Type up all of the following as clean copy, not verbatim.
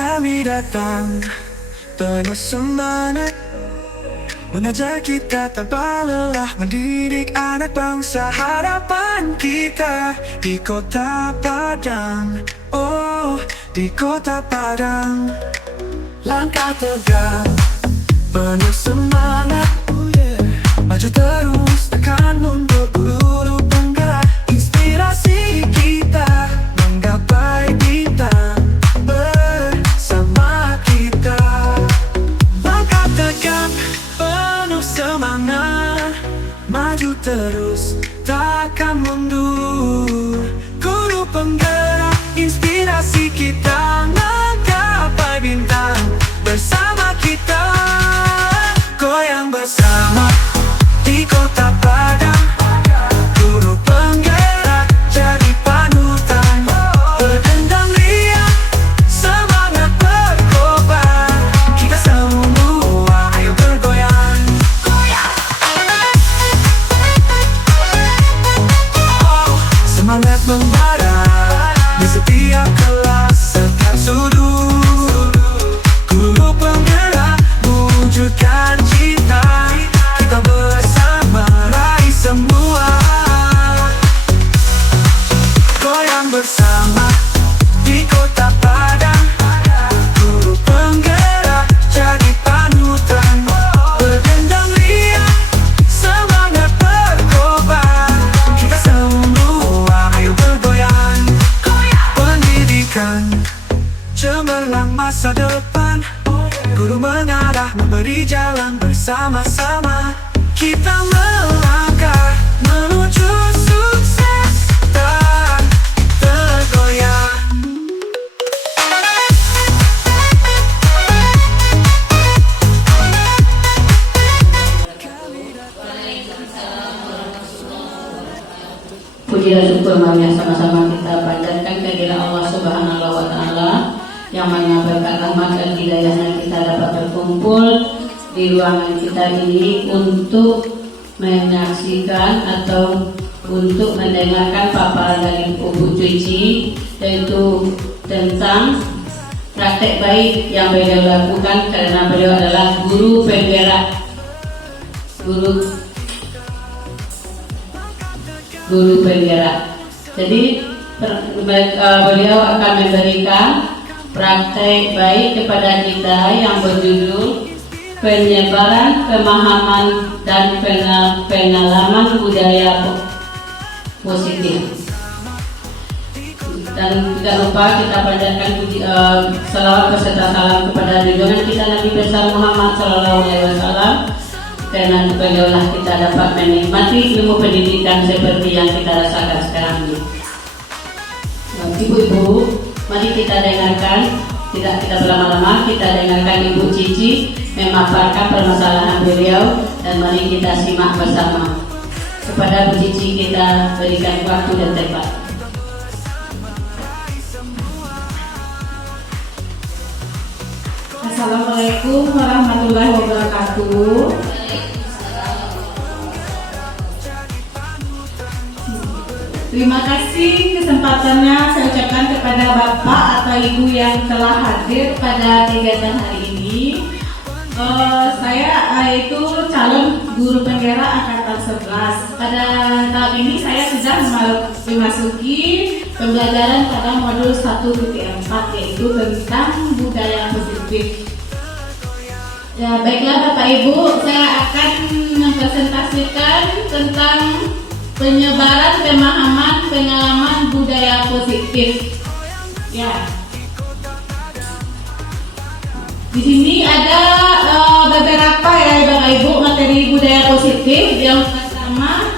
Kami datang penuh semangat, mengajak kita tanpa lelah, mendidik anak bangsa. Harapan kita di Kota Padang, oh di Kota Padang. Langkah tegak, penuh semangat, maju terus, takkan mundur, buru penggerak. Inspirasi kita menggapai bintang, bersama kita. Langkah tegak, penuh semangat, maju terus, takkan mundur. Guru penggerak, inspirasi kita menggapai bintang, bersama kita. Goyang bersama di Kota Padang, guru penggerak jadi panutan. Berdendang riang, semangat berkobar, kita semua ayo bergoyang. Semangat membara di setiap kelas, setiap sudut. Guru penggerak wujudkan cita, kita bersama raih semua. Goyang bersama di Kota Padang, guru penggerak jadi panutan. Berdendang riang, semangat berkobar, kita semua ayo bergoyang. Pendidikan cemerlang masa depan, guru mengarah, memberi jalan, bersama-sama kita melangkah menuju sukses tak tergoyah. Puji dan syukur marilah sama-sama kita panjatkan kehadirat Allah Subhanahu wa Ta'ala, yang mana berkat rahmat dan hidayahnya kita dapat berkumpul di ruangan kita ini untuk menyaksikan atau untuk mendengarkan paparan dari Ibu Cuci, yaitu tentang praktek baik yang beliau lakukan karena beliau adalah guru penggerak, guru penggerak. Jadi beliau akan memberikan praktek baik kepada kita yang berjudul penyebaran pemahaman dan pengalaman budaya positif. Dan tidak lupa kita panjatkan salawat beserta salam kepada junjungan kita Nabi besar Muhammad SAW, karena beliaulah kita dapat menikmati ilmu pendidikan seperti yang kita rasakan sekarang ini. Ibu-ibu, mari kita dengarkan, tidak kita berlama-lama, kita dengarkan Ibu Cici memaparkan permasalahan beliau, dan mari kita simak bersama. Kepada Bu Cici kita berikan waktu dan tempat. Assalamualaikum warahmatullahi wabarakatuh. Terima kasih kesempatannya saya ucapkan kepada Bapak atau Ibu yang telah hadir pada kegiatan hari ini. Saya itu calon guru penggerak angkatan 11. Pada tahun ini saya sudah memasuki pembelajaran pada modul 1.4, yaitu tentang budaya positif. Ya, baiklah Bapak Ibu, saya akan mempresentasikan tentang penyebaran pemahaman pengalaman budaya positif. Ya. Di sini ada beberapa ya Bapak Ibu materi budaya positif. Yang pertama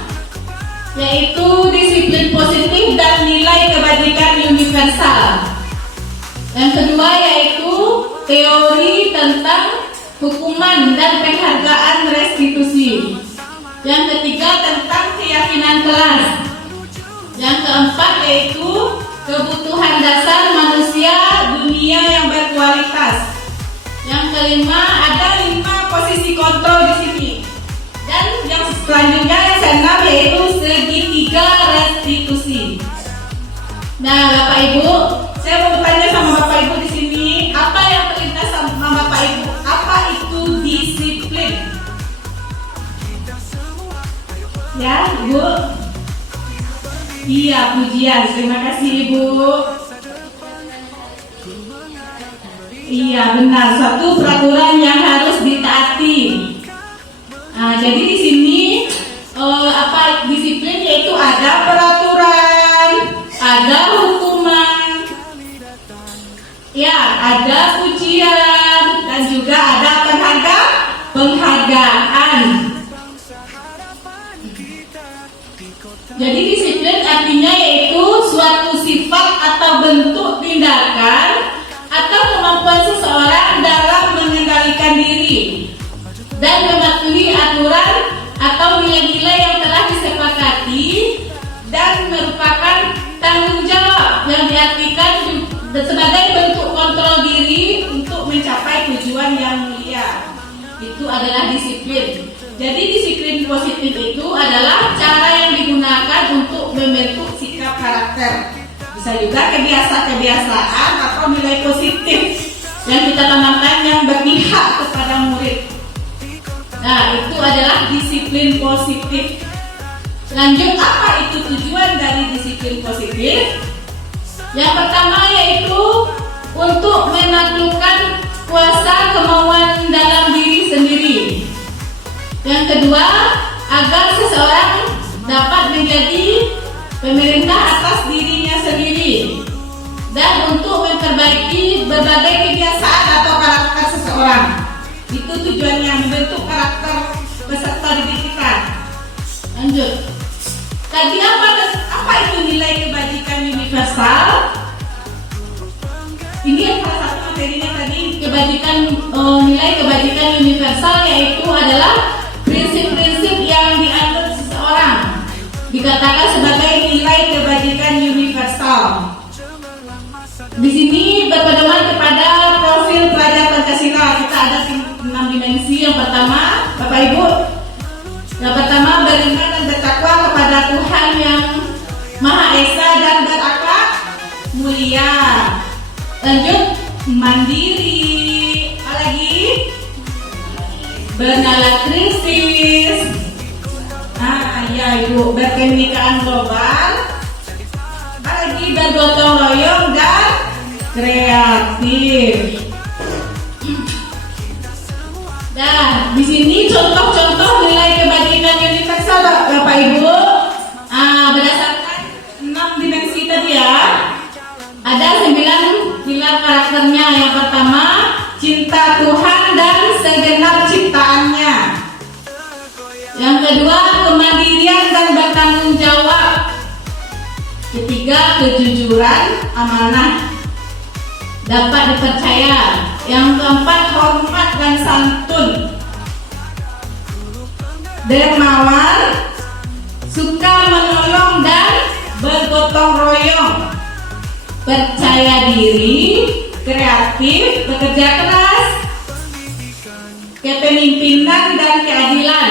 yaitu disiplin positif dan nilai kebajikan universal. Yang kedua yaitu teori tentang hukuman dan penghargaan restitusi. Yang ketiga tentang keyakinan kelas. Yang keempat yaitu kebutuhan dasar manusia dunia yang berkualitas. Yang kelima ada 5 posisi kontrol di sini. Dan yang selanjutnya yang keenam yaitu segitiga restitusi. Nah Bapak Ibu, saya mau bertanya sama Bapak Ibu di sini, apa Iya, pujian. Terima kasih Ibu. Iya, benar. Satu peraturan yang harus ditaati. Jadi di sini disiplin yaitu ada peraturan, ada hukuman, ya, ada pujian dan juga ada penghargaan. Jadi disiplin artinya yaitu suatu sifat atau bentuk tindakan atau kemampuan seseorang dalam mengendalikan diri dan mematuhi aturan atau nilai-nilai yang telah disepakati dan merupakan tanggung jawab yang diartikan sebagai bentuk kontrol diri untuk mencapai tujuan yang mulia. Itu adalah disiplin. Jadi disiplin positif itu adalah cara yang digunakan untuk membentuk sikap karakter. Bisa juga kebiasaan atau nilai positif yang kita tanamkan yang berpihak kepada murid. Nah, itu adalah disiplin positif. Lanjut, apa itu tujuan dari disiplin positif? Yang pertama yaitu untuk menaklukkan kuasa kemauan dalam diri sendiri. Yang kedua, agar seseorang dapat menjadi pemerintah atas dirinya sendiri dan untuk memperbaiki berbagai kebiasaan atau karakter seseorang. Itu tujuannya, membentuk karakter peserta didik kita. Lanjut. Tadi apa itu nilai kebajikan universal? Ini yang salah satu materinya tadi, nilai kebajikan universal, yaitu adalah prinsip-prinsip yang dianut seseorang. Dikatakan sebagai nilai kebajikan universal. Di sini berpedoman kepada profil pelajar Pancasila. Kita ada 6 dimensi. Yang pertama, Bapak Ibu, yang pertama beriman dan bertakwa kepada Tuhan yang Maha Esa dan berakhlak mulia. Lanjut, mandiri. Apa lagi? Bernalar krisis. Ya Ibu, berkemikaan global. Apalagi bergotong royong dan kreatif. Nah, di sini contoh-contoh nilai kebajikan universal Bapak Ibu. Berdasarkan 6 dimensi tadi ya. Ada 9 pilar karakternya. Yang pertama, cinta Tuhan dan segenap ciptaannya. Yang kedua, kemandirian dan bertanggung jawab. Ketiga, kejujuran, amanah, dapat dipercaya. Yang keempat, hormat dan santun, dermawan, suka menolong dan bergotong royong, percaya diri, kreatif, bekerja keras, kepemimpinan dan keadilan,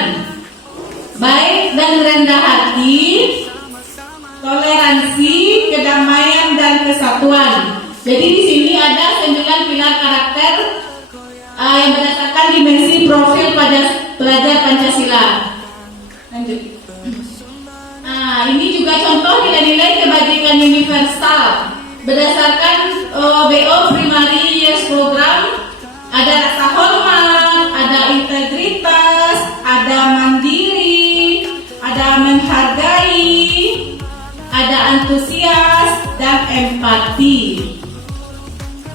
baik dan rendah hati, toleransi, kedamaian dan kesatuan. Jadi di sini ada 9 pilar karakter yang berdasarkan dimensi profil pelajar Pancasila. Lanjut. Ini juga contoh nilai-nilai kebajikan universal berdasarkan BO Primary Years Program. Ada rasa hormat, ada integritas, ada mandiri, ada menghargai, ada antusias dan empati.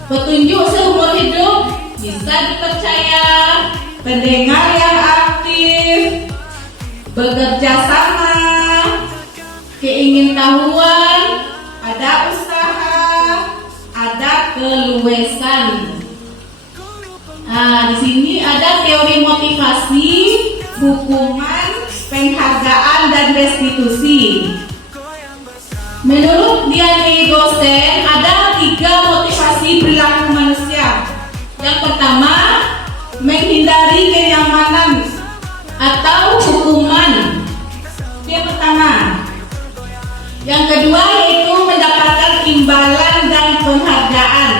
Petunjuk seumur hidup, bisa dipercaya, pendengar yang aktif, bekerja sama, keingintahuan, ada usaha, ada keluasan. Di sini ada teori motivasi, hukuman, penghargaan dan restitusi. Menurut Diane Gosen, ada 3 motivasi perilaku manusia. Yang pertama, menghindari kenyamanan atau hukuman. Yang pertama. Yang kedua yaitu mendapatkan imbalan dan penghargaan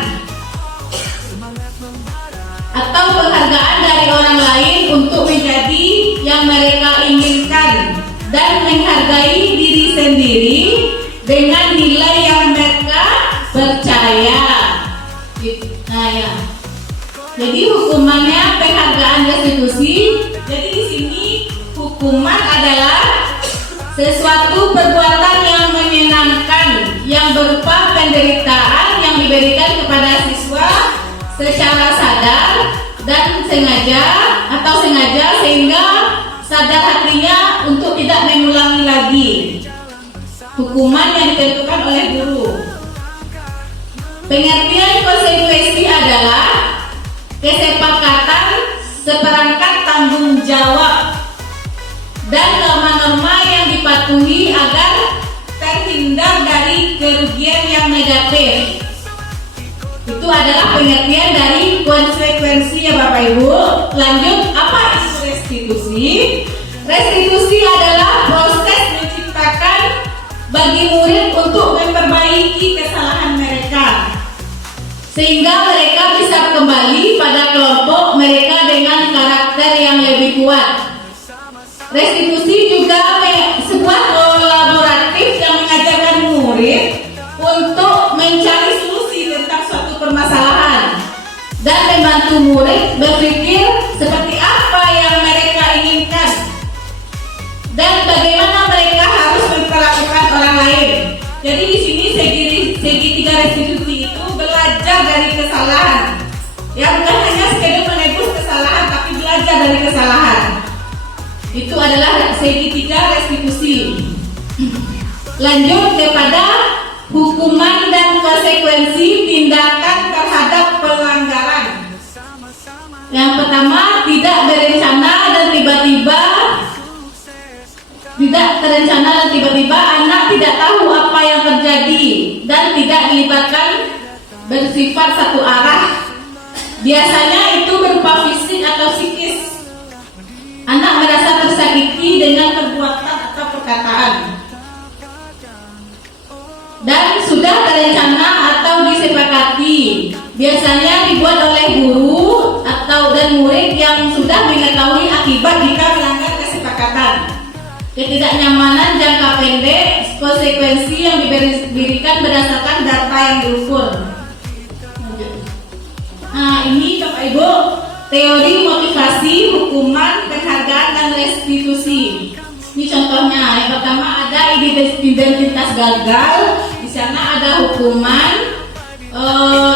atau penghargaan dari orang lain untuk menjadi yang mereka inginkan dan menghargai diri sendiri dengan nilai yang mereka percaya. Nah ya, jadi hukumannya penghargaan restitusi. Jadi di sini hukuman adalah sesuatu perbuatan yang menyenangkan yang berupa penderitaan yang diberikan kepada siswa secara sadar dan sengaja sehingga sadar hatinya untuk tidak mengulangi lagi hukuman yang ditentukan oleh guru. Pengertian konsekuensi adalah kesepakatan seperangkat tanggung jawab dan norma-norma yang dipatuhi agar terhindar dari kerugian yang negatif. Itu adalah pengertian dari konsekuensi ya Bapak Ibu. Lanjut, apa itu restitusi? Restitusi adalah proses menciptakan bagi murid untuk memperbaiki kesalahan mereka, sehingga mereka bisa kembali pada kelompok mereka dengan karakter yang lebih kuat. Restitusi juga sebuah kolaboratif yang mengajarkan murid untuk mencari solusi tentang suatu permasalahan dan membantu murid berpikir seperti apa yang mereka inginkan dan bagaimana mereka harus memperlakukan orang lain. Jadi di sini segitiga restitusi itu belajar dari kesalahan. Ya, bukan hanya sekedar menebus kesalahan, tapi belajar dari kesalahan. Itu adalah segitiga restitusi. Lanjut kepada hukuman dan konsekuensi tindakan terhadap pelanggaran. Yang pertama, tidak berencana dan tiba-tiba anak tidak tahu apa yang terjadi dan tidak dilibatkan bersifat satu arah. Biasanya itu berupa fisik atau psikis. Anak merasa tersakiti dengan perbuatan atau perkataan dan sudah terencana atau disepakati. Biasanya dibuat oleh guru dan murid yang sudah mengetahui akibat jika melanggar kesepakatan. Ketidaknyamanan jangka pendek, konsekuensi yang diberikan berdasarkan data yang diukur. Nah, ini Bapak Ibu, teori motivasi, hukuman, penghargaan, dan restitusi. Ini contohnya. Yang pertama ada identitas gagal. Di sana ada hukuman.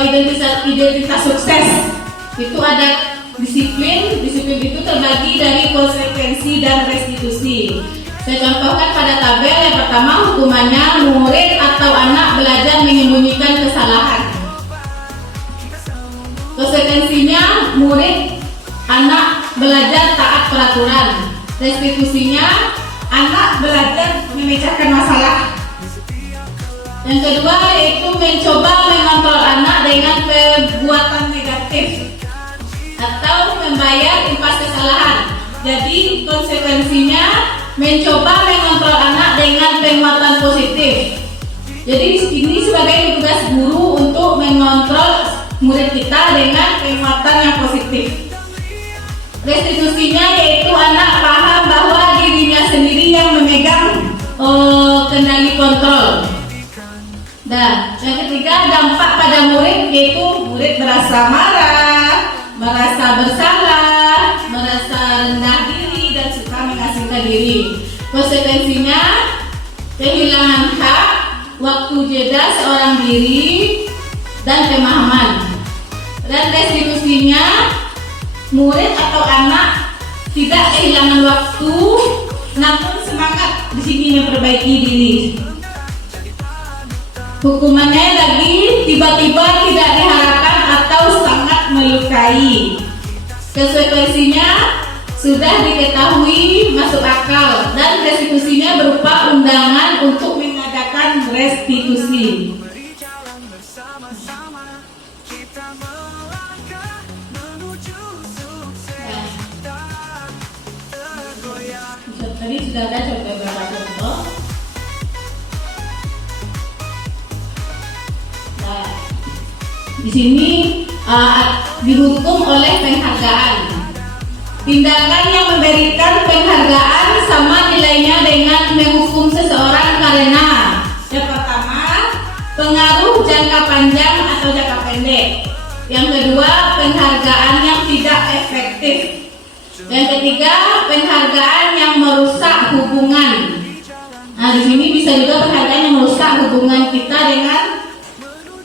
Identitas sukses. Itu ada disiplin. Disiplin itu terbagi dari konsekuensi dan restitusi. Saya contohkan pada tabel. Yang pertama, hukumannya murid atau anak belajar menyembunyikan kesalahan. Konsekuensinya murid anak belajar taat peraturan. Restitusinya anak belajar memecahkan masalah. Yang kedua yaitu mencoba mengontrol anak dengan perbuatan negatif atau membayar impas kesalahan. Jadi konsekuensinya mencoba mengontrol anak dengan penguatan positif. Jadi ini sebagai tugas guru untuk mengontrol murid kita dengan penguatan yang positif. Restitusinya yaitu anak paham bahwa dirinya sendiri yang memegang kendali kontrol. Dan yang ketiga, dampak pada murid yaitu murid merasa marah, merasa bersalah, merasa rendah diri dan suka mengasingkan diri. Konsekuensinya kehilangan hak, waktu jeda seorang diri, dan pemahaman. Dan restitusinya murid atau anak tidak kehilangan waktu, namun semangat di sini memperbaiki diri. Hukumannya lagi tiba-tiba tidak diharapkan atau sangat melukai. Konsekuensinya sudah diketahui masuk akal dan restitusinya berupa undangan untuk mengadakan restitusi. Tadi sudah ada beberapa contoh. Nah, di sini dihukum oleh penghargaan. Tindakan yang memberikan penghargaan sama nilainya dengan menghukum seseorang karena yang pertama jangka panjang atau jangka pendek. Yang kedua, penghargaan yang tidak efektif. Yang ketiga, penghargaan yang merusak hubungan. Nah, di sini bisa juga penghargaan yang merusak hubungan kita dengan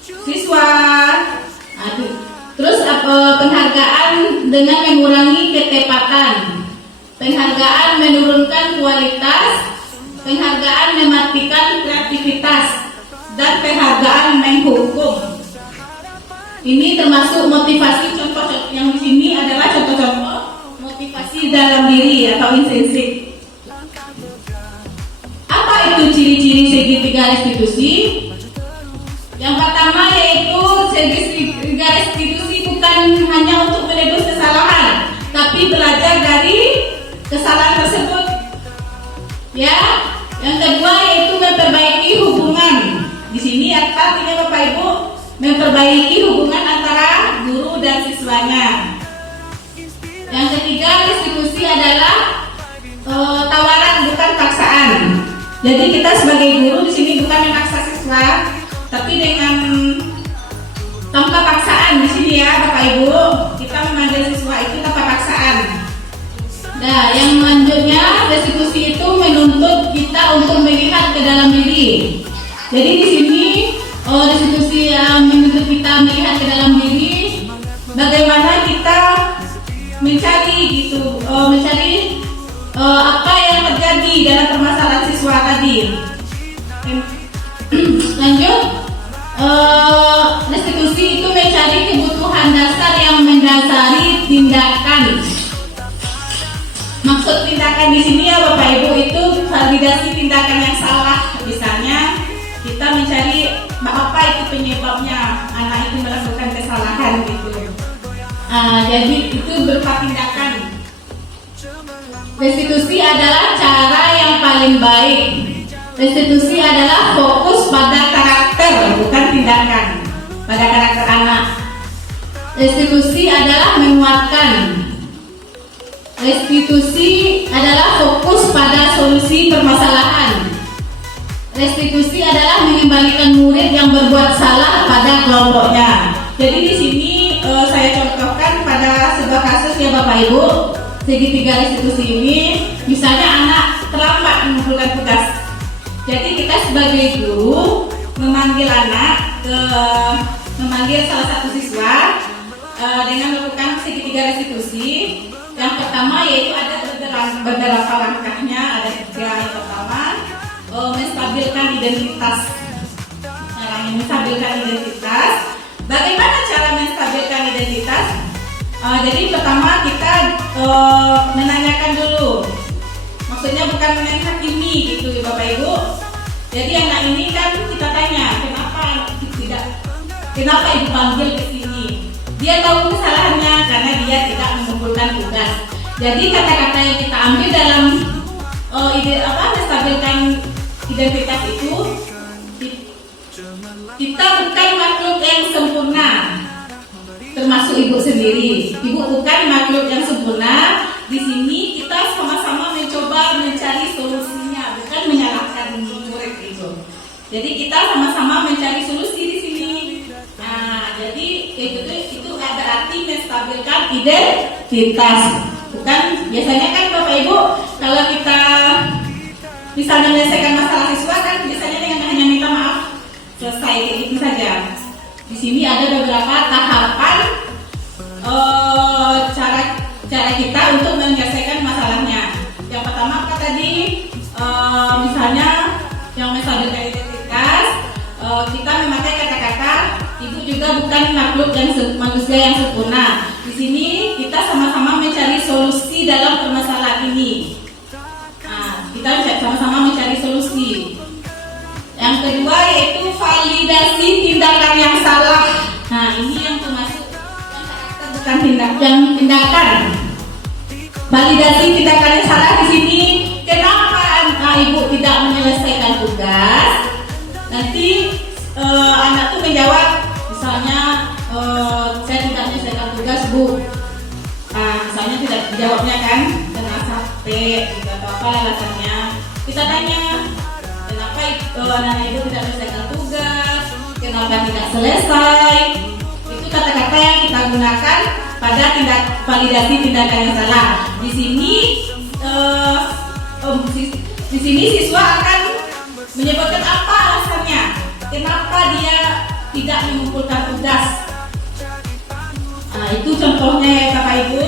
siswa. Nah, terus penghargaan dengan mengurangi ketepatan, penghargaan menurunkan kualitas, penghargaan mematikan kreativitas, dan penghargaan menghukum. Ini termasuk motivasi. Contoh yang di sini adalah contoh-contoh motivasi dalam diri atau intrinsik. Apa itu ciri-ciri segitiga restitusi? Yang pertama yaitu segitiga restitusi bukan hanya untuk menebus kesalahan, tapi belajar dari kesalahan tersebut. Ya, yang kedua yaitu memperbaiki hubungan. Di sini artinya Bapak Ibu memperbaiki hubungan antara guru dan siswanya. Yang ketiga, restitusi adalah tawaran bukan paksaan. Jadi kita sebagai guru di sini bukan memaksa siswa, tapi dengan tanpa paksaan di sini ya Bapak Ibu, kita memanggil siswa itu tanpa paksaan. Nah, yang selanjutnya restitusi itu menuntut kita untuk melihat ke dalam diri. Jadi di sini restitusi yang menuntut kita melihat ke dalam diri, bagaimana kita mencari apa yang terjadi dalam permasalahan siswa tadi. Lanjut, restitusi itu mencari kebutuhan dasar yang mendasari tindakan. Maksud tindakan di sini ya Bapak Ibu itu validasi tindakan yang salah. Misalnya kita mencari apa itu penyebabnya anak itu melakukan kesalahan gitu. Jadi itu berupa tindakan. Restitusi adalah cara yang paling baik. Restitusi adalah fokus pada karakter, bukan tindakan, pada karakter anak. Restitusi adalah menguatkan. Restitusi adalah fokus pada solusi permasalahan. Restitusi adalah mengembalikan murid yang berbuat salah pada kelompoknya. Jadi di sini saya contohkan pada sebuah kasus ya Bapak Ibu, segitiga restitusi ini, misalnya anak terlambat mengumpulkan tugas. Jadi kita sebagai guru memanggil salah satu siswa dengan melakukan segitiga restitusi. Yang pertama yaitu ada beberapa langkahnya, ada 3. Yang pertama, menstabilkan identitas. Caranya menstabilkan identitas. Bagaimana cara menstabilkan identitas? Jadi pertama kita menanyakan dulu. Maksudnya bukan menghakimi gitu Bapak Ibu. Jadi anak ini kan kita tanya, kenapa ibu panggil ke sini? Dia tahu kesalahannya karena dia tidak mengumpulkan tugas. Jadi kata-kata yang kita ambil dalam menstabilkan identitas itu, kita bukan makhluk yang sempurna, termasuk ibu sendiri. Ibu bukan makhluk yang sempurna. Di sini kita sama-sama mencoba mencari solusinya, bukan menyalahkan murid itu. Jadi kita sama-sama mencari solusi di sini. Nah, jadi itu ada arti menstabilkan identitas. Bukan biasanya kan Bapak Ibu kalau kita misalnya menyelesaikan masalah siswa kan biasanya dengan hanya minta maaf selesai itu saja. Di sini ada beberapa tahapan cara kita untuk menyelesaikan masalahnya. Yang pertama apa tadi? Misalnya yang menstabilkan identitas, kita memakai kata-kata ibu juga bukan manusia yang sempurna. Di sini kita sama-sama mencari solusi dalam permasalahan ini. Nah, kita sama-sama mencari solusi. Yang kedua yaitu validasi tindakan yang salah. Nah, ini yang termasuk bukan tindakan. Validasi tindakan yang salah di sini. Kenapa ibu tidak menyelesaikan tugas? Nanti anak tuh menjawab, misalnya saya tidak menyelesaikan tugas Bu. Misalnya tidak dijawabnya kan, karena capek atau apa alasannya. Kita tanya, kenapa anak ibu tidak menyelesaikan tugas? kenapa tidak selesai. Itu kata-kata yang kita gunakan pada validasi tindakan yang salah. Di sini siswa akan menyebutkan apa alasannya, kenapa dia tidak mengumpulkan tugas. Nah, itu contohnya ya Bapak Ibu.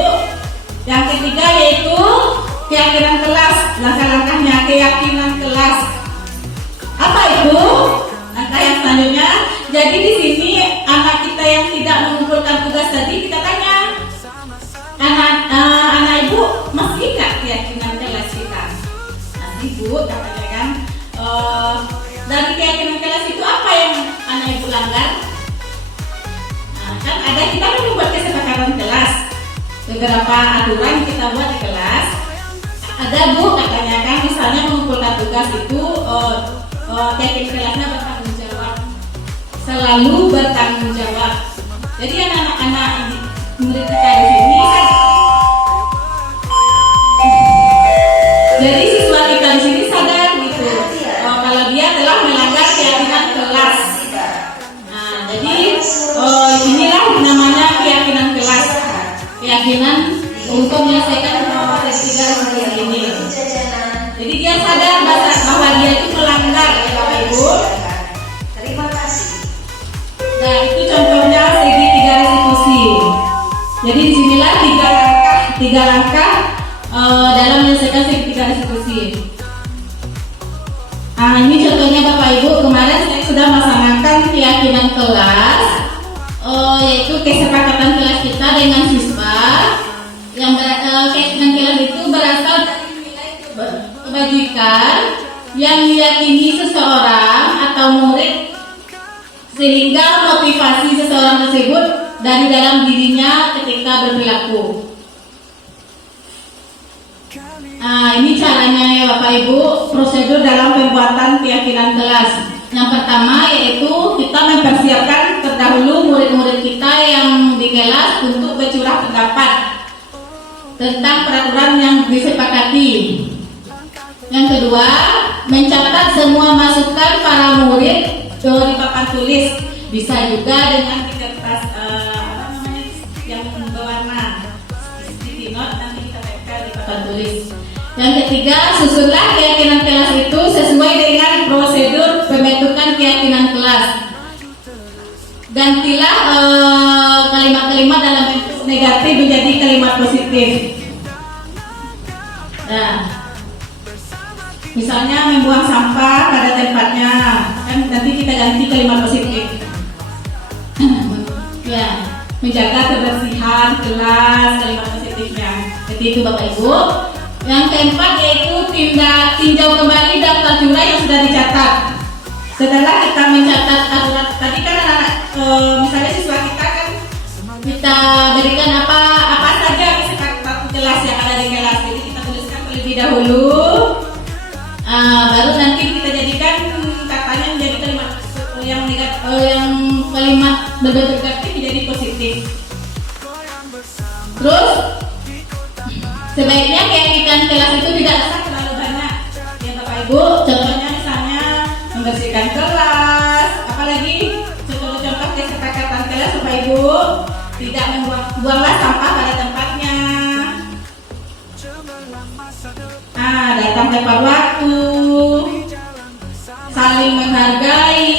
Yang ketiga yaitu keyakinan kelas. Langkah-langkahnya keyakinan kelas. Apa itu? Langkah yang selanjutnya. Jadi di sini anak kita yang tidak mengumpulkan tugas tadi, kita tanya, anak ibu masih ingat keyakinan kelas kita? Masih Bu, katanya kan. Dari keyakinan kelas itu apa yang anak ibu langgar? Nah, kan ada, kita kan membuat kesepakatan kelas, beberapa aturan kita buat di kelas. Ada Bu, katanya kan, misalnya mengumpulkan tugas itu keyakinan kelasnya bertanggung jawab, selalu bertanggung jawab. Jadi anak-anak murid kita di sini kan, jadi siswa kita di sini sadar gitu, kalau dia telah melanggar keyakinan kelas. Nah, jadi inilah namanya keyakinan kelas, keyakinan untuk menyelesaikan materi 3 seperti ini. Jadi dia sadar bahwa dia itu melanggar, ya Bapak Ibu. Terima kasih. Nah, itu contohnya segitiga restitusi. Jadi disinilah tiga langkah dalam menyelesaikan segitiga restitusi. Nah, ini contohnya Bapak Ibu. Kemarin saya sudah melaksanakan keyakinan kelas, yaitu kesepakatan kelas kita dengan siswa. Yang keyakinan kelas itu berasal dari nilai kebajikan yang diyakini seseorang atau murid, sehingga motivasi seseorang tersebut dari dalam dirinya ketika berperilaku. Nah, ini caranya ya Bapak Ibu, prosedur dalam pembuatan keyakinan kelas. Yang pertama yaitu kita mempersiapkan terdahulu murid-murid kita yang di kelas untuk bercurah pendapat tentang peraturan yang disepakati. Yang kedua, mencatat semua masukan para murid di papan tulis, bisa juga dengan kertas yang berwarna sticky note, nanti kita tempel di papan tulis. Yang ketiga, susunlah keyakinan kelas itu sesuai dengan prosedur pembentukan keyakinan kelas. Gantilah kalimat-kalimat dalam bentuk negatif menjadi kalimat positif. Nah, misalnya membuang sampah pada tempatnya, kan nanti kita ganti kalimat positif. Ya, menjaga kebersihan kelas, kalimat positifnya. Jadi itu Bapak Ibu. Yang keempat yaitu tinjau kembali daftar curah yang sudah dicatat. Setelah kita mencatat aturan tadi kan anak-anak, misalnya siswa kita kan kita berikan apa saja kesepakatan kelas yang ada di kelas. Jadi kita tuliskan terlebih dahulu. Baru nanti kita jadikan katanya menjadi kalimat yang negatif, yang kalimat berbentuk negatif menjadi positif. Terus sebaiknya keyakinan kelas itu tidak usah terlalu banyak ya Bapak Ibu. Contohnya misalnya membersihkan kelas, apalagi contoh-contoh kesepakatan kelas Bapak Ibu, tidak membuanglah sampah pada tempatnya. Datang tepat waktu, saling menghargai,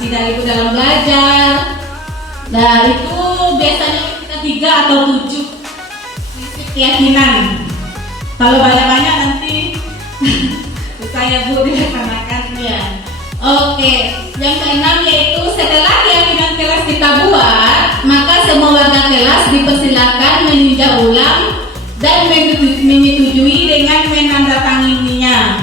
tidak ikut dalam belajar. Nah, itu biasanya kita 3 atau 7 prinsip keyakinan. Kalau banyak-banyak nanti saya Bu dilaksanakan ya. Oke, yang keenam yaitu setelah keyakinan kelas kita buat, maka semua warga kelas dipersilakan meninjau ulang dan menyetujui dengan menandatanganinya.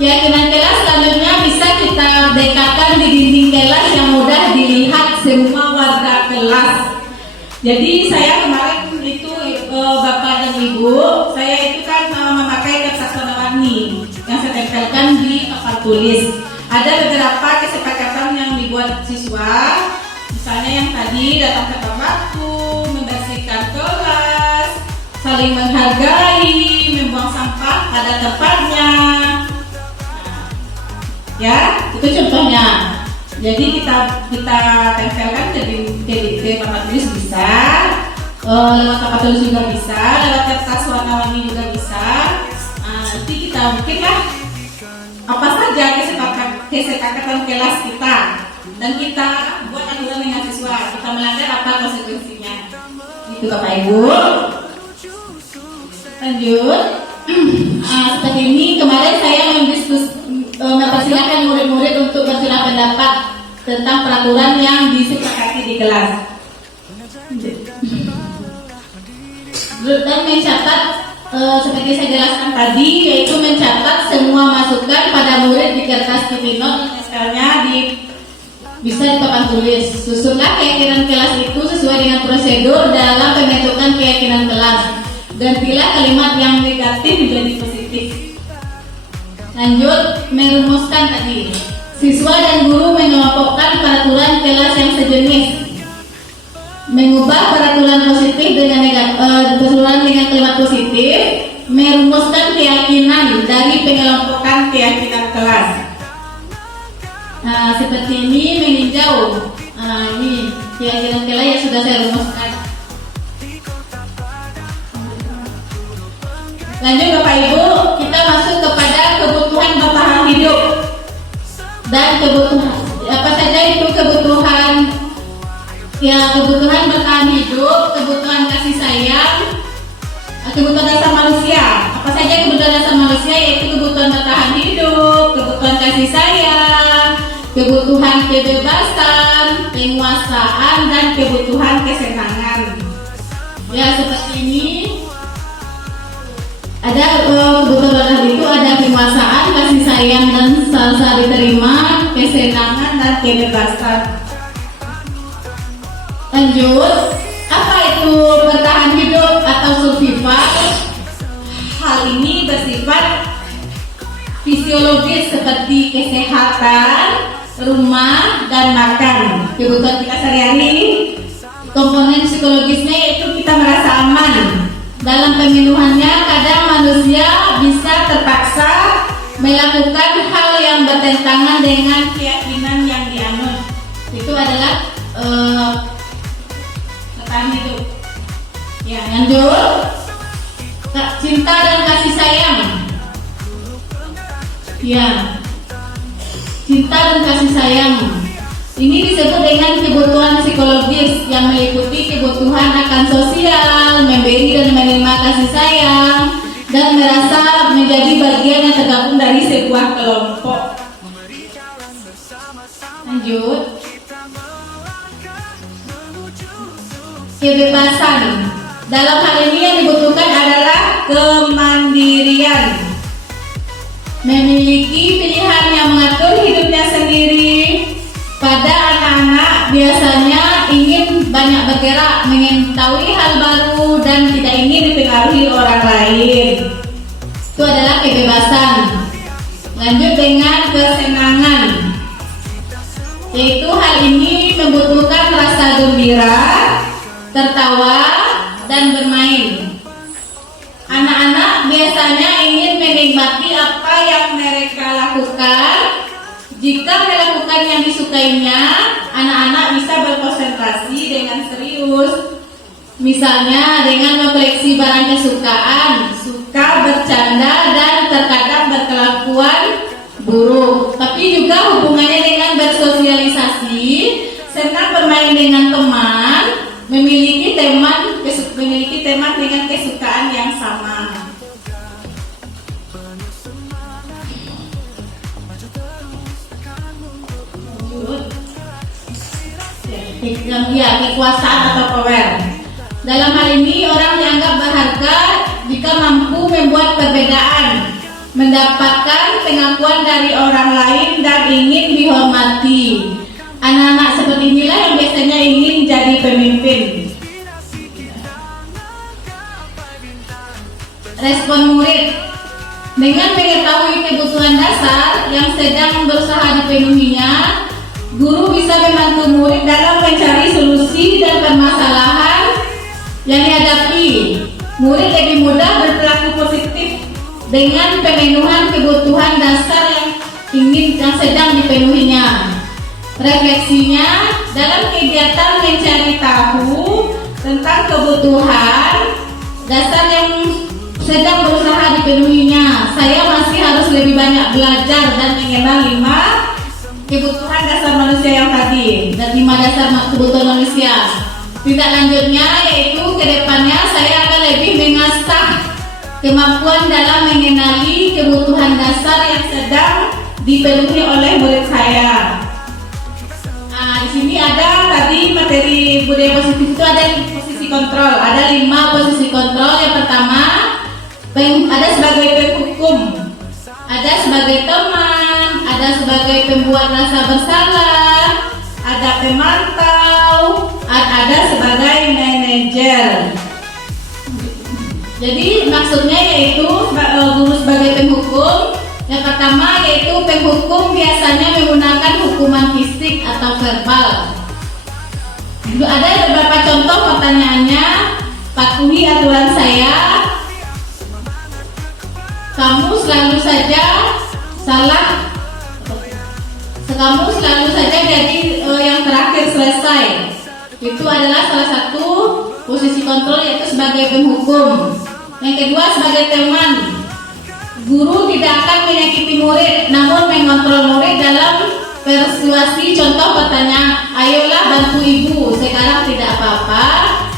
Keyakinan kelas selanjutnya bisa kita dekatkan di dinding kelas yang mudah dilihat semua warga kelas. Jadi saya kemarin itu Bapak dan Ibu, saya itu kan memakai kertas warna-warni yang saya tempelkan di papan tulis. Ada beberapa kesepakatan yang dibuat siswa, misalnya yang tadi datang tepat waktu, membersihkan kelas, saling menghargai, membuang sampah pada tempatnya. Ya, Itu contohnya. Jadi kita tempelkan ke papan tulis bisa, lewat papan tulis juga bisa, lewat kertas warna-warni juga bisa. Nanti kita bikinlah apa saja kesepakatan kelas kita, dan kita buat aturan dengan siswa. Kita melanggar apa konsekuensinya. Itu Bapak Ibu. Lanjut. Seperti ini kemarin saya mempersilahkan murid-murid untuk bersuara pendapat tentang peraturan yang disepakati di kelas. Dan mencatat seperti saya jelaskan tadi, yaitu mencatat semua masukan pada murid di kertas sticky note, misalnya bisa di papan tulis. Susunlah keyakinan kelas itu sesuai dengan prosedur dalam pembentukan keyakinan kelas. Gantilah kalimat yang negatif menjadi positif. Lanjut, merumuskan tadi. Siswa dan guru mengelompokkan peraturan kelas yang sejenis. Mengubah peraturan positif dengan peraturan dengan kalimat positif. Merumuskan keyakinan dari pengelompokan keyakinan kelas. Nah, seperti ini meninjau. Ini keyakinan kelas yang sudah saya rumuskan. Lanjut Bapak Ibu, kita masuk kepada kebutuhan bertahan hidup. Dan kebutuhan apa saja itu kebutuhan? Ya, kebutuhan bertahan hidup, kebutuhan kasih sayang, kebutuhan dasar manusia. Apa saja kebutuhan dasar manusia? Yaitu kebutuhan bertahan hidup, kebutuhan kasih sayang, kebutuhan kebebasan, penguasaan, dan kebutuhan kesenangan. Ya, seperti ini. Ada kebutuhan itu ada penguasaan, kasih sayang dan salsa diterima, kesenangan dan kebebasan. Lanjut, apa itu bertahan hidup atau survival? Hal ini bersifat fisiologis seperti kesehatan, rumah, dan makan. Kebutuhan kita sehari-hari. Komponen psikologisnya itu kita merasa aman. Dalam pemenuhannya, kadang manusia bisa terpaksa melakukan hal yang bertentangan dengan keyakinan yang dianut. Itu adalah bertahan hidup. Ya, lanjut. Cinta dan kasih sayang. Ya, cinta dan kasih sayang. Ini disebut dengan kebutuhan psikologis yang meliputi kebutuhan akan sosial, memberi dan menerima kasih sayang, dan merasa menjadi bagian yang tergabung dari sebuah kelompok. Lanjut. Kebebasan. Dalam hal ini yang dibutuhkan adalah kemandirian. Memiliki pilihan yang mengatur hidupnya sendiri. Pada anak-anak biasanya ingin banyak bergerak, mengetahui hal baru, dan tidak ingin dipengaruhi orang lain. Itu adalah kebebasan. Lanjut dengan kesenangan, yaitu hal ini membutuhkan rasa gembira, tertawa, dan bermain. Anak-anak biasanya ingin menikmati apa yang mereka lakukan. Jika melakukan yang disukainya, anak-anak bisa berkonsentrasi dengan serius. Misalnya dengan mengkoleksi barang kesukaan, suka bercanda, dan terkadang berkelakuan buruk. Tapi juga hubungannya dengan bersosialisasi, senang bermain dengan teman, memiliki teman dengan kesukaan yang sama. Ya, kekuasaan atau power. Dalam hal ini orang dianggap berharga jika mampu membuat perbedaan, mendapatkan pengakuan dari orang lain, dan ingin dihormati. Anak-anak seperti inilah yang biasanya ingin jadi pemimpin. Respon murid. Dengan mengetahui kebutuhan dasar yang sedang berusaha dipenuhinya, guru bisa membantu murid dalam mencari solusi dan permasalahan yang dihadapi. Murid lebih mudah berperilaku positif dengan pemenuhan kebutuhan dasar yang yang sedang dipenuhinya. Refleksinya, dalam kegiatan mencari tahu tentang kebutuhan dasar yang sedang berusaha dipenuhinya, saya masih harus lebih banyak belajar dan mengenal 5 kebutuhan dasar manusia yang tadi, dan 5 dasar kebutuhan manusia. Tindak lanjutnya yaitu kedepannya saya akan lebih mengasah kemampuan dalam mengenali kebutuhan dasar yang sedang dipenuhi oleh murid saya. Nah, di sini ada tadi materi budaya positif itu ada posisi kontrol, ada 5 posisi kontrol. Yang pertama, ada sebagai penghukum, ada sebagai teman, ada sebagai pembuat rasa bersalah, ada pemantau, ada sebagai manajer. Jadi maksudnya yaitu guru sebagai penghukum. Yang pertama yaitu penghukum biasanya menggunakan hukuman fisik atau verbal. Ada beberapa contoh pertanyaannya. Patuhi aturan saya. Kamu selalu saja salah. Kamu selalu saja jadi yang terakhir selesai. Itu adalah salah satu posisi kontrol, yaitu sebagai penghukum. Yang kedua sebagai teman. Guru tidak akan menyakiti murid, namun mengontrol murid dalam persuasi. Contoh pertanyaan, ayolah bantu ibu, sekarang tidak apa-apa,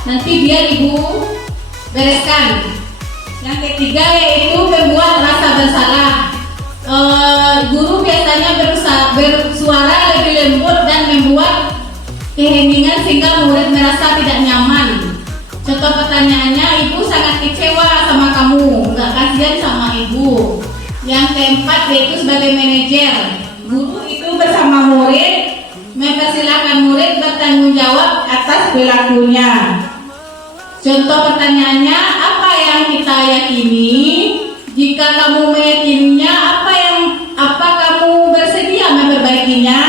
nanti biar ibu bereskan. Yang ketiga yaitu membuat rasa bersalah. Guru biasanya bersuara lebih lembut dan membuat keheningan sehingga murid merasa tidak nyaman. Contoh pertanyaannya, ibu sangat kecewa sama kamu, nggak kasihan sama ibu. Yang keempat yaitu sebagai manajer. Guru itu bersama murid mempersilahkan murid bertanggung jawab atas perilakunya. Contoh pertanyaannya, apa yang kita yakini? Jika kamu meyakininya, apa kamu bersedia memperbaikinya?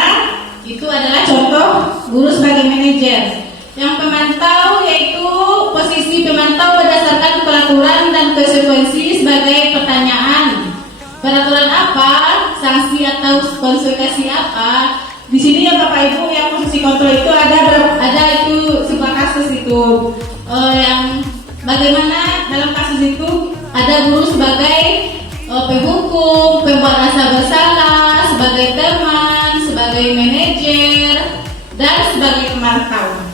Itu adalah contoh guru sebagai manajer. Yang pemantau yaitu posisi pemantau berdasarkan peraturan dan konsekuensi sebagai pertanyaan. Peraturan apa? Sanksi atau konsekuensi apa? Di sini ya Bapak Ibu, yang posisi kontrol itu ada itu sebuah kasus itu yang bagaimana dalam kasus itu ada guru sebagai penghukum, pembuat rasa bersalah, sebagai teman, sebagai manajer, dan sebagai pemantau.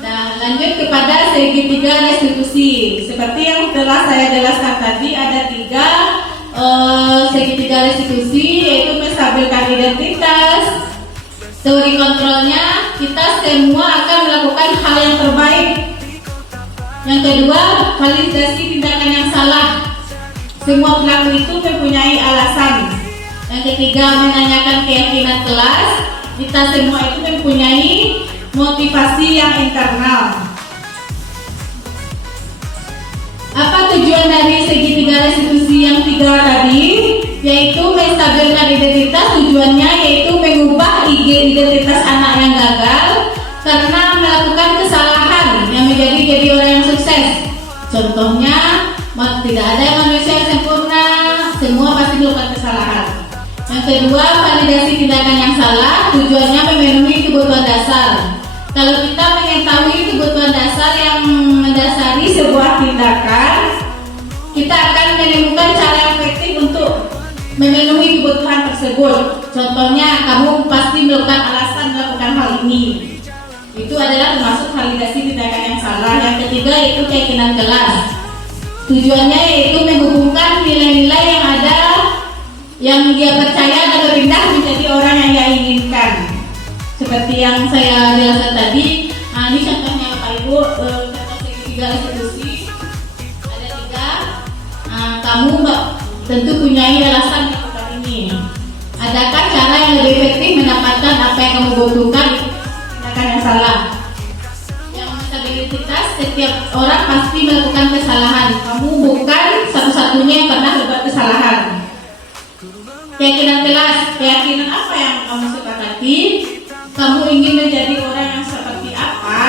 Nah, lanjut kepada segitiga restitusi. Seperti yang telah saya jelaskan tadi, ada 3 segitiga restitusi, yaitu menstabilkan identitas. Teori kontrolnya, kita semua akan melakukan hal yang terbaik. Yang kedua, validasi tindakan yang salah. Semua pelaku itu mempunyai alasan. Yang ketiga, menanyakan keyakinan kelas. Kita semua itu mempunyai motivasi yang internal. Apa tujuan dari segitiga restitusi yang 3 tadi? Yaitu menstabilkan identitas. Tujuannya yaitu mengubah identitas anak yang gagal karena melakukan kesalahan yang jadi orang yang sukses. Contohnya, tidak ada manusia yang sempurna, semua pasti melakukan kesalahan. Yang kedua, validasi tindakan yang salah. Tujuannya memenuhi kebutuhan dasar. Kalau kita mengetahui kebutuhan dasar yang mendasari sebuah tindakan, kita akan menemukan cara yang efektif untuk memenuhi kebutuhan tersebut. Contohnya, kamu pasti melakukan alasan melakukan hal ini. Itu adalah termasuk validasi tindakan yang salah. Yang ketiga yaitu keyakinan kelas. Tujuannya yaitu menghubungkan nilai-nilai yang ada, yang dia percaya dan berpindah menjadi orang yang dia inginkan. Seperti yang saya jelaskan tadi. Nah, ini contohnya Bapak Ibu, contoh segitiga restitusi ada 3. Nah, kamu tentu punya alasan melakukan ini. Adakah cara yang lebih efektif mendapatkan apa yang kamu butuhkan? Tindakan yang salah. Yang stabilitas, setiap orang pasti melakukan kesalahan. Kamu bukan satu-satunya yang pernah berbuat kesalahan. Keyakinan kelas, keyakinan apa yang kamu sepakati? Kamu ingin menjadi orang yang seperti apa?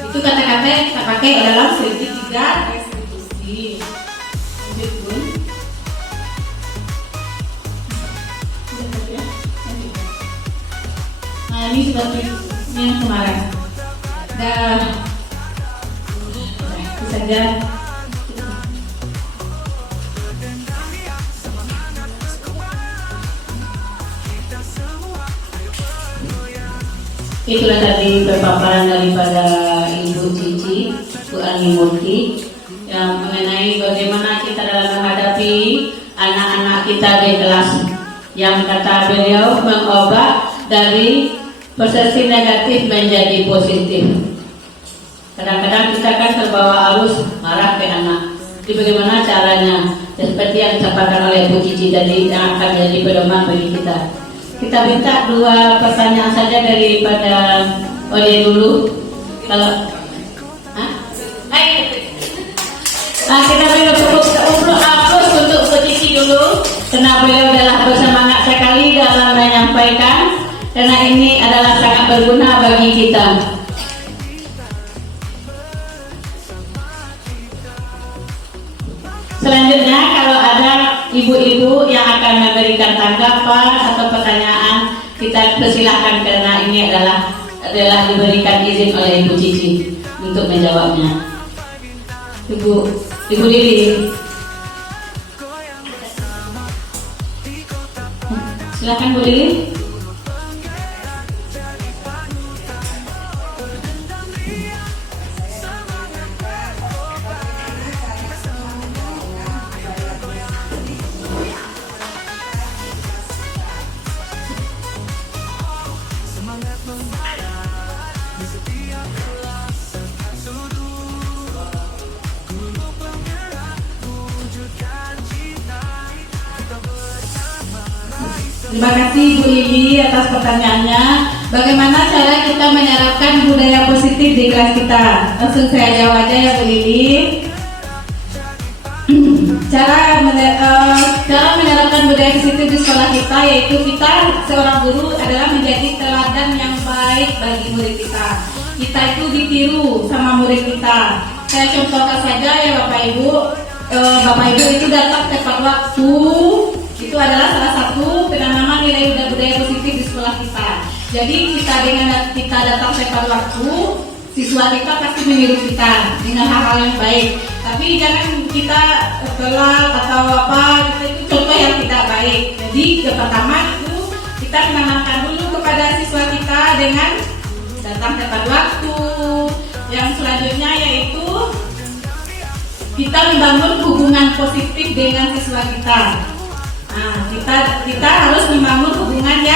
Itu kata-kata yang kita pakai dalam segitiga restitusi. Lanjut, Bun. ini seperti yang kemarin. Dah, itu saja. Itulah tadi perpaparan daripada Ibu Cici, Bu Ani Murti, yang mengenai bagaimana kita dalam menghadapi anak-anak kita di kelas, yang kata beliau mengubah dari persepsi negatif menjadi positif. Kadang-kadang kita kan terbawa arus marah ke anak. Jadi bagaimana caranya? Seperti yang disampaikan oleh Bu Cici tadi, yang akan menjadi pedoman bagi kita. Kita minta 2 pertanyaan saja daripada Oleh dulu. Kalau kita beri tepuk aplaus untuk Bu Cici dulu, karena beliau adalah bersemangat sekali dalam menyampaikan, karena ini adalah sangat berguna bagi kita. Selanjutnya, kalau ada ibu-ibu yang akan memberikan tanggapan atau pertanyaan, kita persilahkan, karena ini adalah diberikan izin oleh Ibu Cici untuk menjawabnya. Ibu Lili, silakan Bu Lili. Terima kasih Bu Lili atas pertanyaannya. Bagaimana cara kita menerapkan budaya positif di kelas kita? Langsung saya jawab aja ya Bu Lili. Cara menerapkan budaya positif di sekolah kita, yaitu kita seorang guru adalah menjadi teladan yang baik bagi murid kita. Kita itu ditiru sama murid kita. Saya contohkan saja ya Bapak Ibu. Bapak Ibu itu datang tepat waktu. Itu adalah salah satu penanaman nilai budaya positif di sekolah kita. Jadi dengan kita datang tepat waktu, siswa kita pasti meniru kita dengan hal-hal yang baik. Tapi jangan kita telat atau apa, kita itu contoh yang tidak baik. Jadi yang pertama itu kita menanamkan dulu kepada siswa kita dengan datang tepat waktu. Yang selanjutnya yaitu kita membangun hubungan positif dengan siswa kita. Nah, kita harus membangun hubungan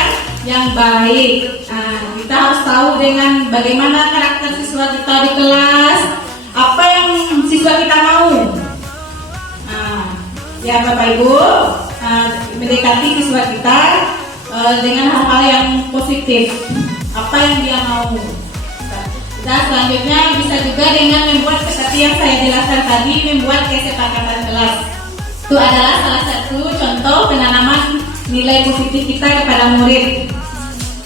yang baik. Nah, kita harus tahu dengan bagaimana karakter siswa kita di kelas, apa yang siswa kita mau. Nah, ya Bapak Ibu, mendekati siswa kita dengan hal-hal yang positif, apa yang dia mau. Nah, selanjutnya bisa juga dengan membuat, seperti yang saya jelaskan tadi, membuat kesepakatan kelas. Itu adalah salah satu contoh penanaman nilai positif kita kepada murid.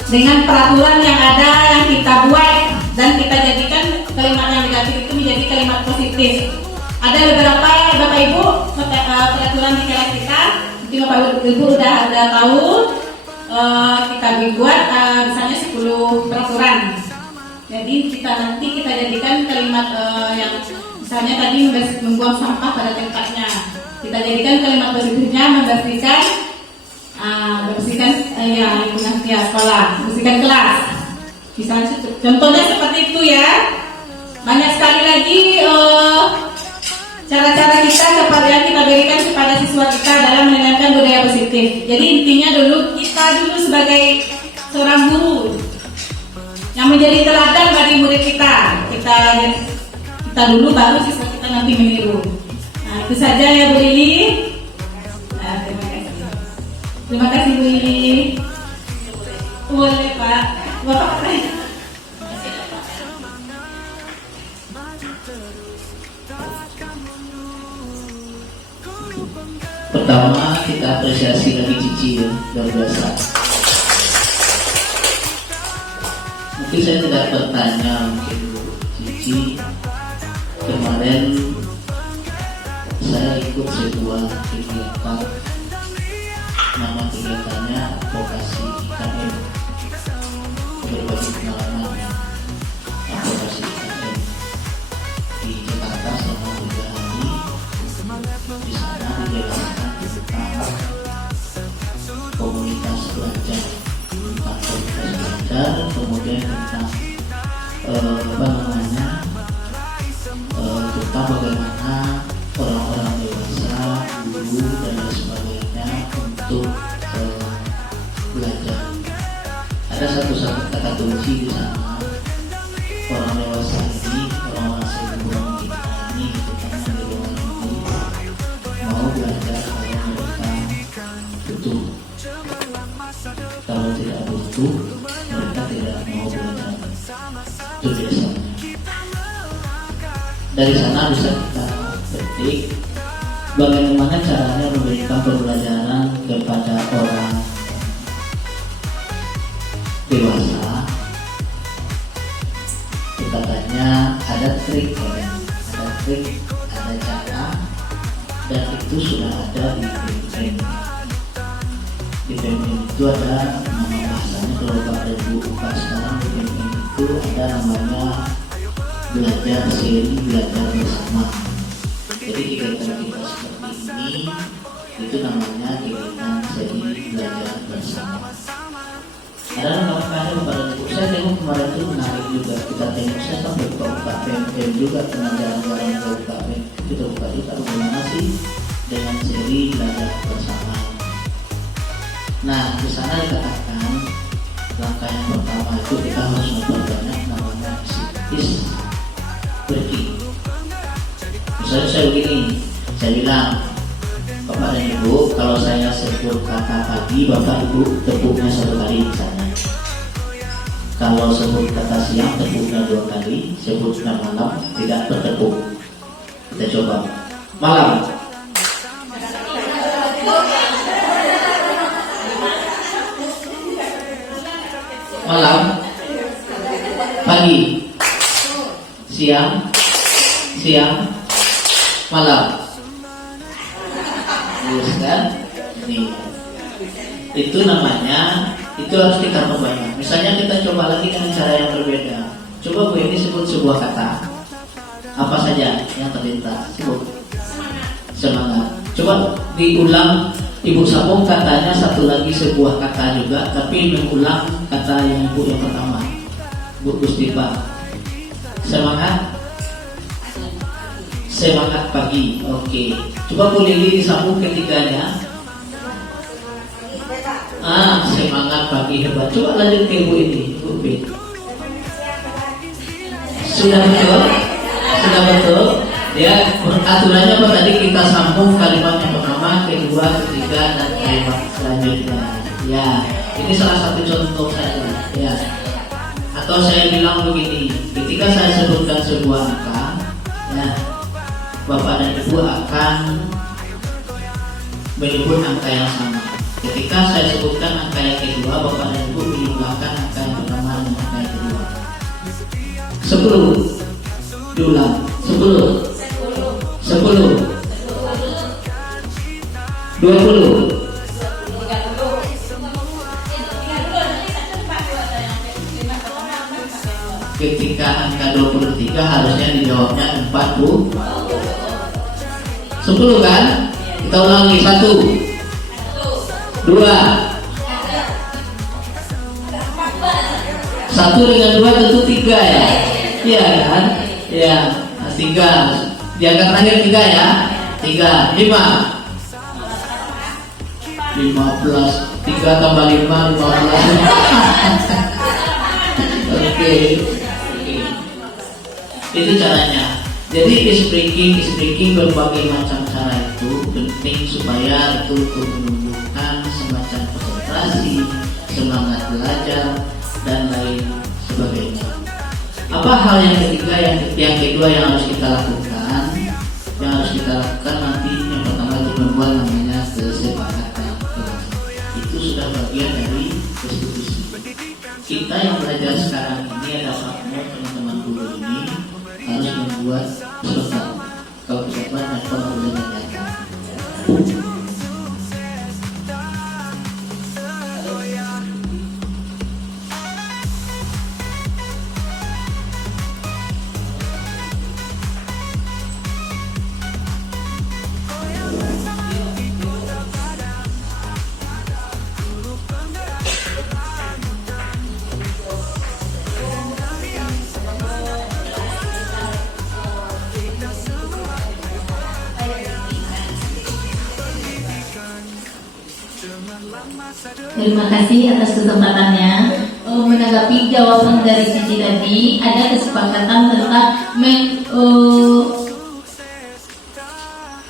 Dengan peraturan yang ada yang kita buat dan kita jadikan kalimat yang negatif itu menjadi kalimat positif. Ada beberapa Bapak Ibu peraturan di kelas kita, mungkin Bapak Ibu udah tahu, kita buat misalnya 10 peraturan. Jadi kita jadikan kalimat yang misalnya tadi membuang sampah pada tempatnya. Kita jadikan kalimat positifnya membersihkan lingkungan sekolah, membersihkan kelas. Misalnya contohnya seperti itu ya. Banyak sekali lagi cara-cara kita yang kita berikan kepada siswa kita dalam menanamkan budaya positif. Jadi intinya kita dulu sebagai seorang guru yang menjadi teladan bagi murid kita. Kita dulu, baru siswa kita nanti meniru. Nah, itu saja ya Bu Lili. Nah, terima kasih Bu Lili. Boleh Pak. Bapak tanya. Pertama kita apresiasi lagi Cici ya, luar biasa. Mungkin saya tidak bertanya, mungkin Bu Cici, kemarin saya ikut sebuah kegiatan, nama kegiatannya advokasi IKM, apa namanya tentang bagaimana orang-orang dewasa, guru dan lain sebagainya untuk belajar. Ada satu kata kunci di sana. Orang dewasa ini, orang-orang seumuran kita ini, terutama di luar negeri, mau belajar kalau mereka butuh. Kalau tidak butuh, mereka tidak mau belajar. Itu biasanya. Dari sana bisa kita petik bagaimana caranya memberikan pembelajaran kepada orang dewasa. Katanya ada trik, ada cara, dan itu sudah ada di PMM. Di PMM itu ada nama bahasanya, kalau pada buka sekarang di PMM itu ada namanya belajar seri, belajar bersama. Jadi kegiatan kita seperti ini itu namanya kegiatan seri belajar bersama. Ada nama-nama pada ibu saya tengok kemarin itu menarik juga, kita tengok saya sampai buka PMM juga, pernah jalan-jalan ke buka PMM, kita buka juga bagaimana sih dengan seri belajar bersama. Nah di sana dikatakan langkah yang pertama itu kita harus memperbanyak namanya is breaking. Misalnya saya begini, saya bilang Bapak dan Ibu, kalau saya sebut kata pagi, Bapak Ibu tepuknya 1 kali misalnya. Kalau sebut kata siang, tepuknya 2 kali. Sebutnya malam, tidak bertepuk. Kita coba. Malam. Malam. Pagi. Siang. Siang. Malam. Kan? Ini. Itu namanya, itu harus kita perbanyak. Misalnya kita coba lagi dengan cara yang berbeda. Coba Bu ini sebut sebuah kata. Apa saja yang terlintas? Sebut. Semangat. Coba diulang. Ibu Sapong katanya satu lagi sebuah kata juga, tapi mengulang kata yang Ibu yang pertama. Bu Gustipa. Semangat. Semangat pagi. Oke. Coba Bu Lili disambung ketiganya. Semangat pagi hebat. Coba lanjut ke Ibu ini, Ibu B. Sudah betul? Sudah betul? Ya, aturannya apa tadi, kita sambung kalimat yang pertama, kedua, ketiga, dan kalimat selanjutnya. Ya, ini salah satu contoh saja. Ya. Atau saya bilang begini, ketika saya sebutkan sebuah angka, ya, Bapak dan Ibu akan menyebut angka yang sama. Ketika saya sebutkan angka yang kedua, Bapak dan Ibu menjumlahkan angka yang pertama dengan angka yang kedua. 10. Diulang. 10. 10. 20. Ketika angka 23 harusnya dijawabnya 40. 10 kan? Kita ulangi. 1, 2, 1 dengan 2 tentu 3 ya. Iya kan? Ya, 3. Diangkat terakhir 3 ya. 3, 5. 15. 3 tambah 5, 15. Oke. Itu caranya. Jadi speaking berbagai macam cara itu penting supaya itu untuk menumbuhkan semacam konsentrasi, semangat belajar, dan lain sebagainya. Apa hal yang ketiga, yang kedua yang harus kita lakukan? Yang harus kita lakukan nanti yang pertama itu membuat namanya kesepakatan. Itu sudah bagian dari konstitusi. Kita yang belajar sekarang ini ada partner teman-teman guru ini harus membuat peserta. Kalau kita banyak orang boleh nyata. terima kasih atas kesempatannya. Menanggapi jawaban dari Cici tadi, ada kesepakatan tentang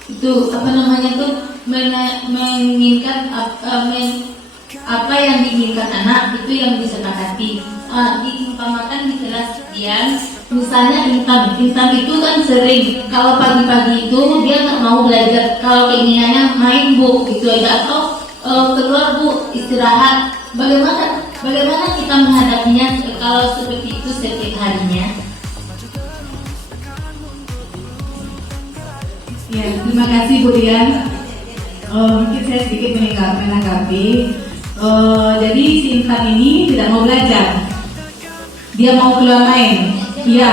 itu apa namanya tuh menginginkan apa yang diinginkan anak itu yang disepakati. Diumpamakan di kelas sekian, misalnya Intan itu kan sering kalau pagi-pagi itu dia nggak mau belajar, kalau keinginannya main Bu gitu aja, atau keluar Bu istirahat. Bagaimana kita menghadapinya kalau seperti itu setiap harinya? Ya, terima kasih Bu Dian. Mungkin saya sedikit menanggapi. Jadi si Intan ini tidak mau belajar, dia mau keluar main. Iya.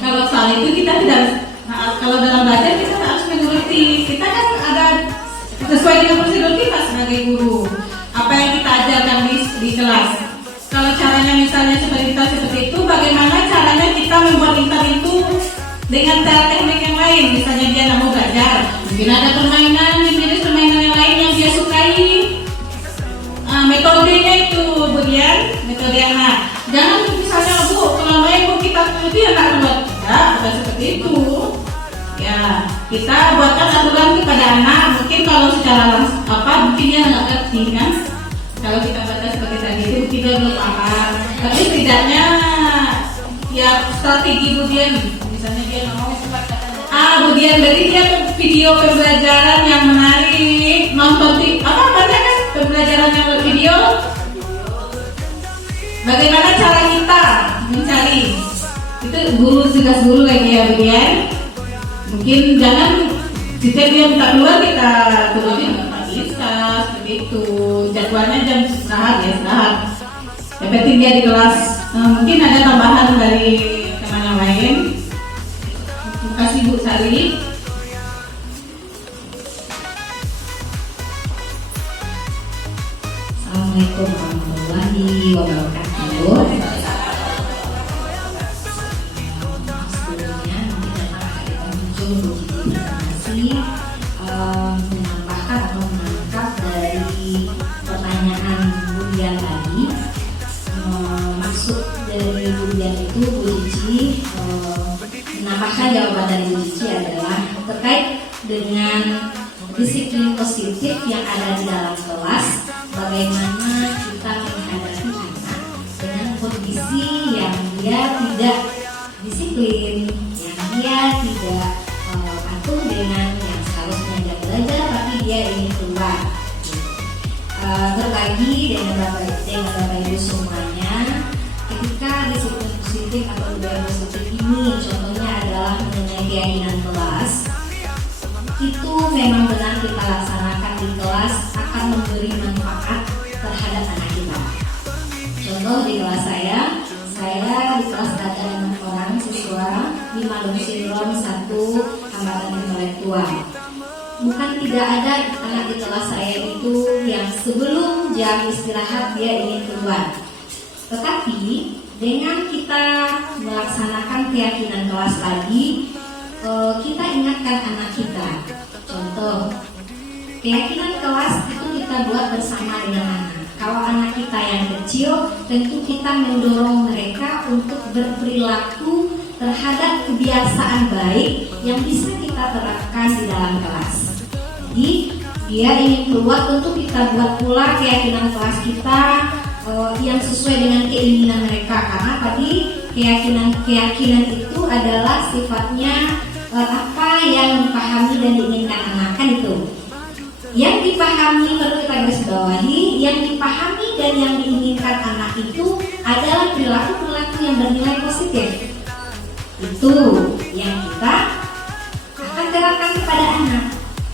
Kalau soal itu kita tidak. Kalau dalam belajar kita harus mengerti. Kita kan ada sesuai dengan prosedur kita sebagai guru. Apa yang kita ajarkan di kelas. Kalau caranya misalnya seperti itu, bagaimana caranya kita membuat Intan itu dengan cara teknik yang lain? Misalnya dia tidak mau belajar, mungkin ada permainan, jenis permainan yang lain yang dia sukai. Metodenya itu Bu Dian, metode yang jangan misalnya Bu, kalau main Bu kita itu ya nggak buat, bukan seperti itu. Ya, kita buatkan aturan kepada anak. Mungkin kalau secara mungkin dia nggak ngerti kan. Kalau kita baca seperti tadi itu tidak belum paham. Tapi setidaknya ya strategi Bu Dian, misalnya dia mau Bu Dian berarti dia video pembelajaran yang menarik, nonton banyak kan pembelajaran yang video. Bagaimana cara kita mencari? Itu tugas guru lagi ya Bu Dian. Mungkin jangan setiap dia minta keluar kita turunin, bisa seperti itu. Jadwalnya jam istirahat ya istirahat. Yang penting dia di kelas. Mungkin ada tambahan dari teman yang lain. Terima kasih Bu Sari. Assalamualaikum warahmatullahi wabarakatuh. Sebelumnya mungkin akan muncul informasi menambahkan atau menangkap dari pertanyaan Bu Dian tadi. Maksud dari Bu Dian itu Bu Cici menambahkan jawaban dari Bu Cici adalah terkait dengan disiplin positif yang ada di dalam kelas. Bagaimana kita menghadapi anak dengan kondisi yang dia tidak disiplin, yang dia tidak patuh dengan yang seharusnya dia belajar, tapi dia ingin keluar. Berbagi dengan Bapak Ibu semuanya, ketika disiplin positif atau budaya positif ini contohnya adalah mengenai keyakinan kelas, itu memang benar kita laksanakan di kelas akan memberi manfaat terhadap anak kita. Contoh di kelas saya di kelas ada 6 orang siswa lima Down syndrome, 1 hambatan intelektual. Bukan tidak ada anak di kelas saya itu yang sebelum jam istirahat dia ingin keluar. Tetapi dengan kita melaksanakan keyakinan kelas tadi, kita ingatkan anak kita. Contoh, keyakinan kelas itu kita buat bersama dengan anak. Kalau anak kita yang kecil, tentu kita mendorong mereka untuk berperilaku terhadap kebiasaan baik yang bisa kita terapkan di dalam kelas. Jadi, dia ingin keluar, tentu kita buat pula keyakinan kelas kita yang sesuai dengan keinginan mereka. Karena tadi keyakinan itu adalah sifatnya apa yang dipahami dan diinginkan anak, kan itu. Yang dipahami perlu kita garis bawahi, yang dipahami dan yang diinginkan anak itu adalah perilaku-perilaku yang bernilai positif. Itu yang kita akan terapkan kepada anak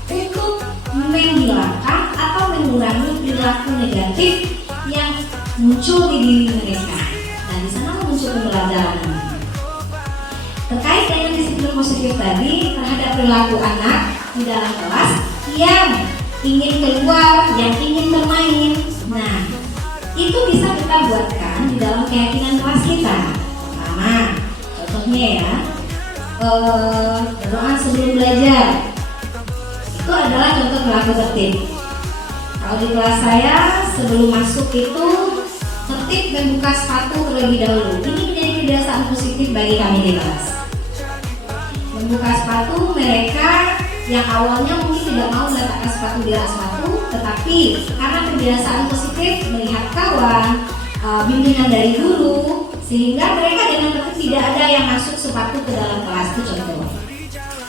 untuk menghilangkan atau mengurangi perilaku negatif yang muncul di diri mereka. Dan di sana muncul pembelajaran. Terkait dengan disiplin positif tadi terhadap perilaku anak di dalam kelas yang ingin keluar, yang ingin bermain. Nah, itu bisa kita buatkan di dalam keyakinan kelas kita. Pertama, contohnya ya, berdoa sebelum belajar. Itu adalah contoh perilaku tertib. Kalau di kelas saya sebelum masuk itu tertib membuka sepatu terlebih dahulu. Ini menjadi kebiasaan positif bagi kami di kelas. Membuka sepatu, mereka yang awalnya mungkin tidak mau meletakkan sepatu di atas sepatu, tetapi karena kebiasaan positif melihat kawan, bimbingan dari guru, sehingga mereka dengan tertib tidak ada yang masuk sepatu ke dalam kelas, itu contoh.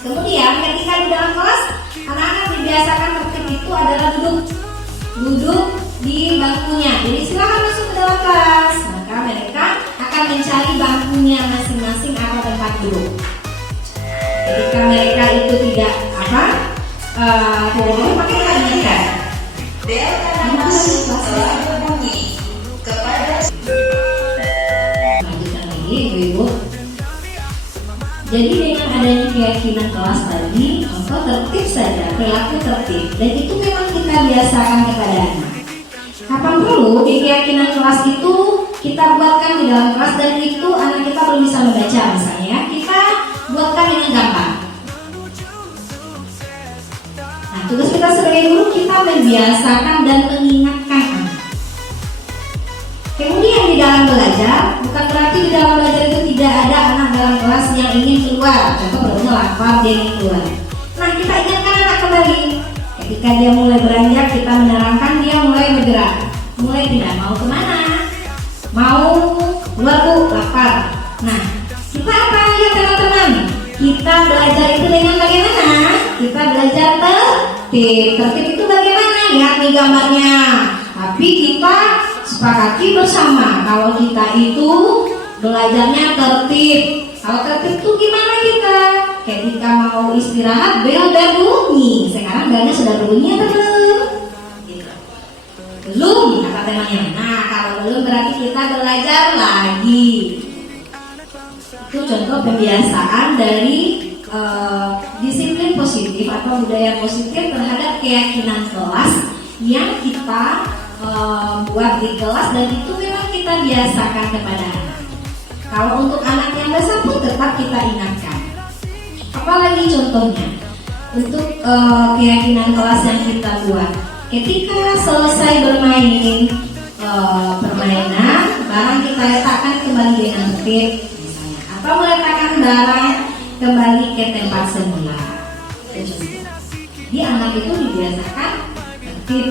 Kemudian ketika di dalam kelas, anak-anak dibiasakan tertib itu adalah duduk di bangkunya. Jadi silakan masuk ke dalam kelas, maka mereka akan mencari bangkunya masing-masing atau tempat duduk. Ketika mereka itu tidak boleh pakai mereka. Bel karena masuk telah berbunyi kepada. Lanjutkan lagi, ibu-ibu. Jadi dengan adanya keyakinan kelas tadi, engkau tertib saja, perilaku tertib, dan itu memang kita biasakan kepada anak. Kapan perlu di keyakinan kelas itu kita buatkan di dalam kelas, dan itu anak kita belum bisa membaca misalnya, kita buatkan dengan gampang. Nah, tugas kita sebagai guru, kita membiasakan dan mengingatkan anak. Kemudian di dalam belajar, bukan berarti di dalam belajar itu tidak ada anak dalam kelas yang ingin keluar. Contoh barunya lapar, dia ingin keluar. Nah, kita ingatkan anak kembali. Ketika dia mulai beranjak, kita menerangkan dia mulai bergerak, mulai pindah. Mau kemana? Mau keluar bu, lapar. Nah, kita apa ya teman-teman? Kita belajar itu dengan bagaimana? Kita belajar tertib. Tertib itu bagaimana? Lihat nih gambarnya. Tapi kita sepakati bersama kalau kita itu belajarnya tertib. Kalau tertib itu gimana kita? Ketika mau istirahat, bel berbunyi. Sekarang belnya sudah berbunyi atau belum? Gitu. Belum, kata temanya. Nah, kalau belum berarti kita belajar lagi. Itu contoh pembiasaan dari disiplin positif atau budaya positif terhadap keyakinan kelas yang kita buat di kelas, dan itu memang kita biasakan kepada anak. Kalau untuk anak yang besar pun tetap kita ingatkan. Apalagi contohnya untuk keyakinan kelas yang kita buat, ketika selesai bermain permainan, barang kita letakkan kembali dengan tertib misalnya, atau meletakkan barang kembali ke tempat semula. Jadi anak itu dibiasakan tertib.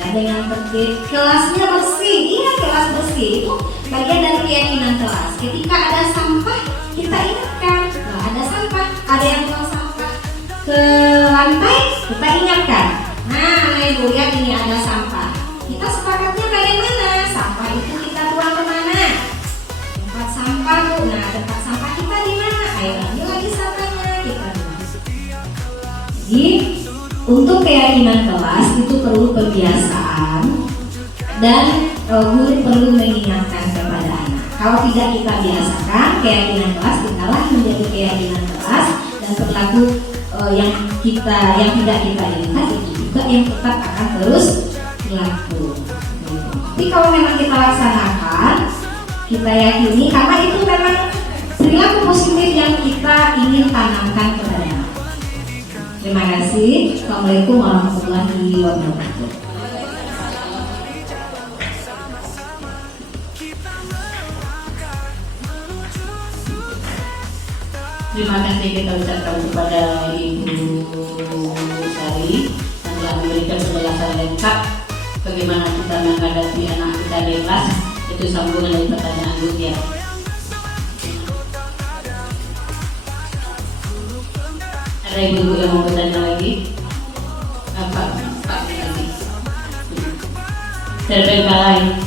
Dan dengan tertib, kelasnya bersih. Iya, kelas bersih itu bagian dari keyakinan kelas. Ketika ada sampah, kita ingatkan. Nah, ada sampah, ada yang buang sampah ke lantai, kita ingatkan. Nah, ibu lihat ini ada sampah. Kita sepakatnya bagaimana? Sampah itu kita buang kemana? Tempat sampah bu. Nah, tempat sampah kita di mana? Ayo ambil lagi sampahnya, kita buang. Jadi untuk keyakinan kelas itu perlu pembiasaan, dan guru perlu mengingatkan kepada anak. Kalau tidak kita biasakan keyakinan kelas, tidaklah menjadi keyakinan kelas, dan perilaku yang tidak kita lihat itu juga yang tetap akan terus berlaku. Tapi kalau memang kita laksanakan, kita yakini karena itu memang perilaku positif yang kita ingin tanamkan kepada anak. Terima kasih. Assalamualaikum warahmatullahi wabarakatuh. Terima kasih kita ucapkan kepada Ibu Sari yang telah memberikan penjelasan lengkap bagaimana kita menghadapi anak kita di kelas. Itu sambungan dari pertanyaan Butia. Ada ibu-ibu yang mau bertanya lagi? Apa? Pak lagi. Terbengkalai.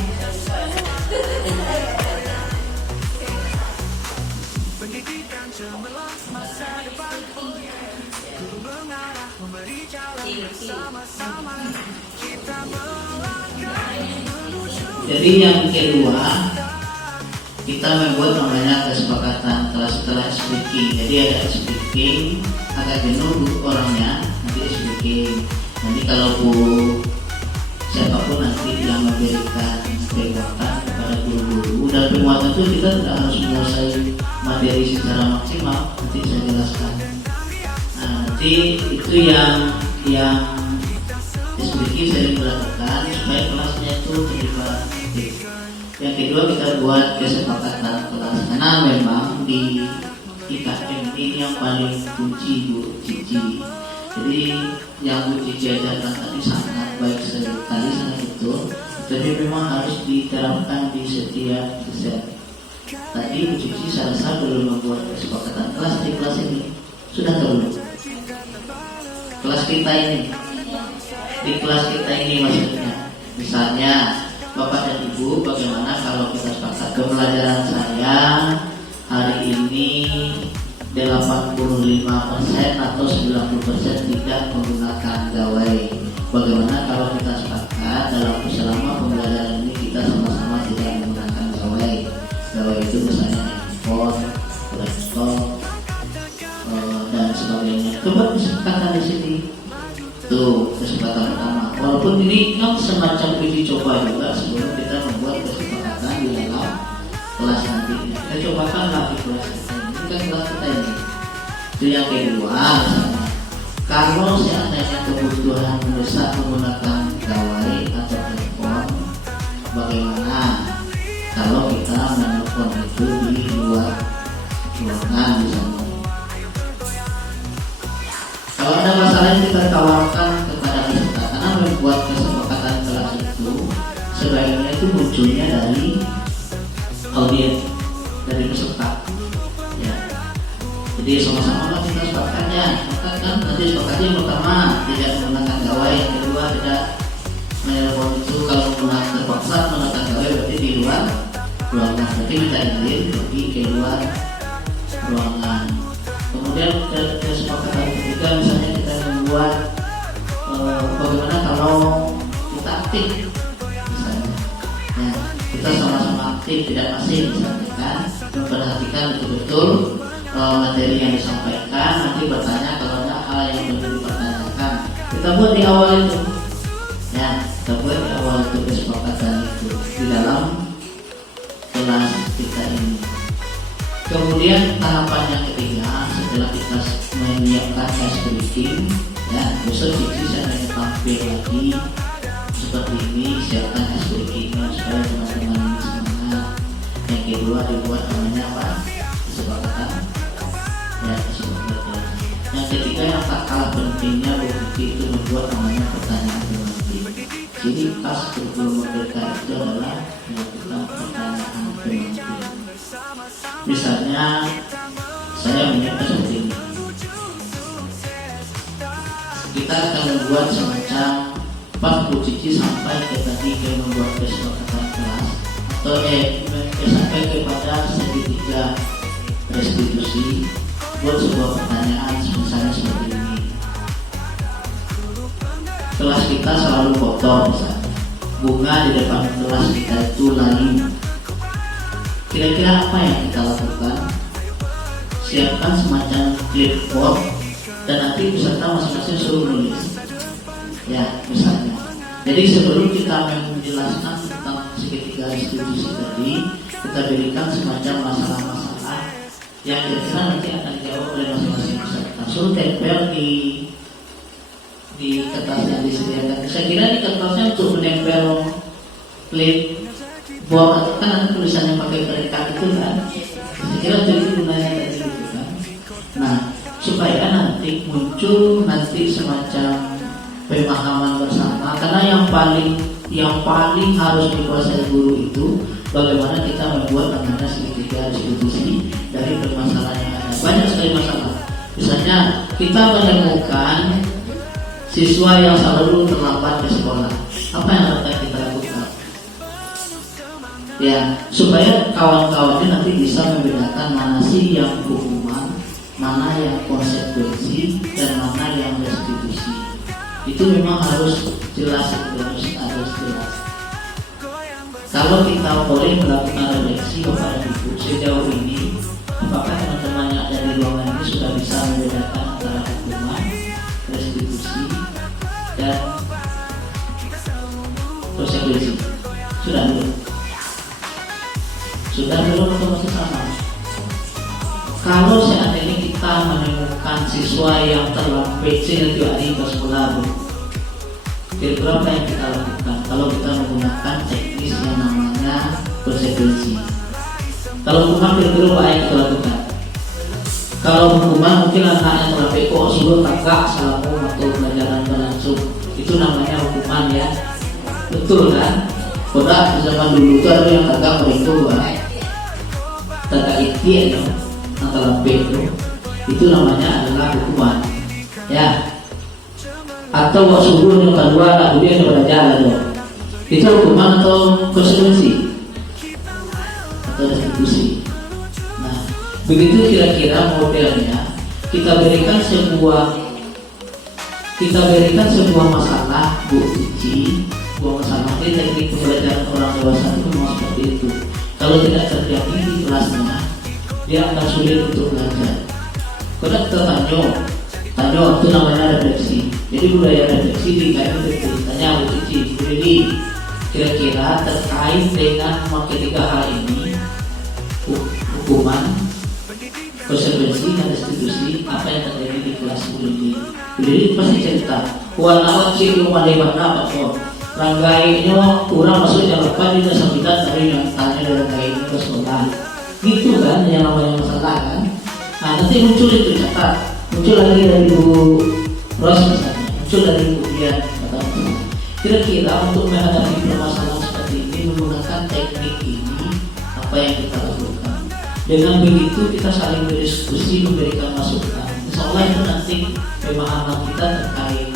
Jadi yang kedua, kita membuat namanya kesepakatan kelas speaking. Jadi ada speaking, agak jenuh orangnya, nanti speaking. Nanti kalau siapapun nanti yang memberikan penguatan kepada guru-guru, dan penguatan itu kita tidak harus menguasai materi secara maksimal. Nanti saya jelaskan. Nah, nanti itu yang speaking sering melakukan supaya kelasnya itu terlibat aktif. Yang kedua, kita buat kesepakatan kelas, karena memang di IKM ini yang paling kunci Bu Cici. Jadi yang Bu Cici ajarkan tadi sangat baik sekali, sangat betul. Jadi memang harus diterapkan di setiap dosen. Tadi Bu Cici saya rasa belum membuat kesepakatan kelas di kelas ini. Sudah belum? Kelas kita ini, di kelas kita ini maksudnya. Misalnya Bapak dan Ibu, bagaimana kalau kita sepakat pembelajaran saya hari ini 85% atau 90% tidak menggunakan gawai. Bagaimana kalau kita sepakat dalam selama pembelajaran ini kita sama-sama tidak menggunakan gawai. Gawai itu misalnya handphone, laptop, dan sebagainya. Coba disepakatan di sini. Tuh kesepakatan pertama. Walaupun ini kan semacam uji coba juga sebelum kita membuat kesepakatan di dalam kelas nantinya. Kita cobakanlah di kelas kita ini. Ini kan kelas kita ini. Itu yang kedua, misalnya, kalau seandainya kebutuhan mendesak menggunakan gawai atau handphone, bagaimana kalau kita menelpon itu di luar ruangan misalnya? Kalau ada masalah yang kita tawarkan kepada peserta, karena membuat kesepakatan kelas itu sebaiknya itu munculnya dari audiens, dari peserta. Ya. Jadi sama-sama kita sepakatnya, kan nanti sepakatnya yang pertama tidak menggunakan gawai, yang kedua tidak menelpon itu kalau terpaksa menggunakan gawai berarti di luar ruangan, berarti minta izin pergi ke luar ruangan. Kemudian kesepakatan ketiga misalnya kita membuat bagaimana kalau kita aktif misalnya, ya, kita sama-sama aktif tidak pasif misalnya kan, memperhatikan betul-betul materi yang disampaikan, nanti bertanya kalau ada hal yang perlu dipertanyakan. Kita buat di awal itu, ya kita buat di awal itu kesepakatan itu di dalam kelas kita ini. Kemudian tahapan yang ketiga, setelah kita menyiapkan ice breaking, ya besok Cici saya akan tampil lagi seperti ini, siapkan ice breakingnya supaya teman-teman ini semangat. Yang kedua dibuat namanya apa? Kesepakatan. Ya, kesepakatan. Yang ketiga yang tak kalah pentingnya bukti itu membuat namanya pertanyaan penalti. Jadi pas sebelum mereka itu adalah melakukan pertanyaan penalti. Misalnya saya menyiapkan seperti ini. Kita akan membuat semacam pas Bu Cici sampai ke tadi ke membuat kesepakatan kelas atau sampai kepada segitiga restitusi, buat sebuah pertanyaan misalnya seperti ini. Kelas kita selalu kotor misalnya, bunga di depan kelas kita itu layu. Kira-kira apa yang kita lakukan? Siapkan semacam clipboard dan nanti peserta masing-masing suruh menulis. Ya, misalnya. Jadi sebelum kita menjelaskan tentang segitiga restitusi tadi, kita berikan semacam masalah-masalah yang kira-kira nanti akan dijawab oleh masing-masing peserta. Suruh tempel di kertas yang disediakan. Saya kira di kertasnya untuk menempel clipboard kan ada tulisannya pakai perekat itu kan. Saya kira jadi gunanya tadi gitu kan. Nah, supaya nanti muncul nanti semacam pemahaman bersama, karena yang paling harus dikuasai guru itu bagaimana kita membuat namanya segitiga restitusi dari permasalahan yang ada. Banyak sekali masalah. Misalnya kita menemukan siswa yang selalu terlambat ke sekolah. Apa yang harus kita lakukan? Ya, supaya kawan-kawannya nanti bisa membedakan mana sih yang hukuman, mana yang konsekuensi, dan mana yang restitusi. Itu memang harus jelas, harus jelas. Kalau kita boleh melakukan refleksi kepada Ibu sejauh ini, apakah teman-teman yang ada di ruangan ini sudah bisa membedakan antara hukuman, restitusi, dan konsekuensi? Sudah belum? Sudah belum atau masih sama? Kalau seandainya kita menemukan siswa yang terlambat PC nanti hari ke sekolah, Kira-kira apa yang kita lakukan kalau kita menggunakan teknis yang namanya konsekuensi? Kalau hukuman kira-kira apa yang kita lakukan? Kalau hukuman mungkin anak yang terlapik kok suruh kakak salamu waktu pelajaran berlangsung, itu namanya hukuman ya, betul kan? Kodak zaman dulu itu ada yang kakak mereka kakak iki ya, yang terlapik itu namanya adalah hukuman ya. Atau kok suruh yang kedua anak dulu yang belajar dong, itu hukuman atau konsekuensi atau restitusi. Nah, begitu kira-kira modelnya kita berikan sebuah masalah, Bu Cici, sebuah masalah ini teknik pembelajaran orang dewasa itu memang seperti itu. Kalau tidak terjadi di kelasnya, dia akan sulit untuk belajar. Kalau kita tanya itu namanya refleksi. Jadi budaya refleksi dikaitkan dengan tanya Bu Cici, jadi kira-kira terkait dengan ketiga hal ini, hukuman, konsekuensi dan restitusi, apa yang terjadi di kelas ini. Jadi pasti cerita warna sih rumah lewat apa kok ranggainya kurang maksudnya lepas di dasar kita dari yang tanya dari ranggainya ke sekolah gitu kan, yang namanya masalah kan. Nah nanti muncul itu catat, muncul lagi dari Bu Ros misalnya, muncul dari Bu Dian, kira-kira untuk menghadapi permasalahan seperti ini menggunakan teknik ini apa yang kita lakukan. Dengan begitu kita saling berdiskusi, memberikan masukan. Insya Allah itu nanti pemahaman kita terkait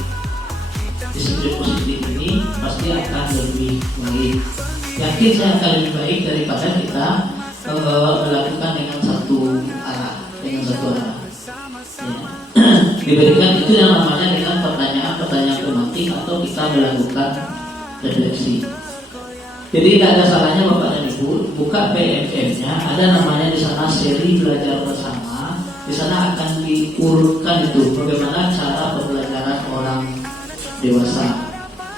disiplin positif ini pasti akan lebih baik. Yakin saya akan lebih baik daripada kita melakukan dengan satu arah. Ya. Diberikan itu yang namanya dengan pertanyaan tematik atau kita melakukan refleksi. Jadi tidak ada salahnya Bapak dan Ibu buka PMF-nya, ada namanya di sana seri belajar bersama. Di sana akan diurutkan itu bagaimana cara pembelajaran orang dewasa,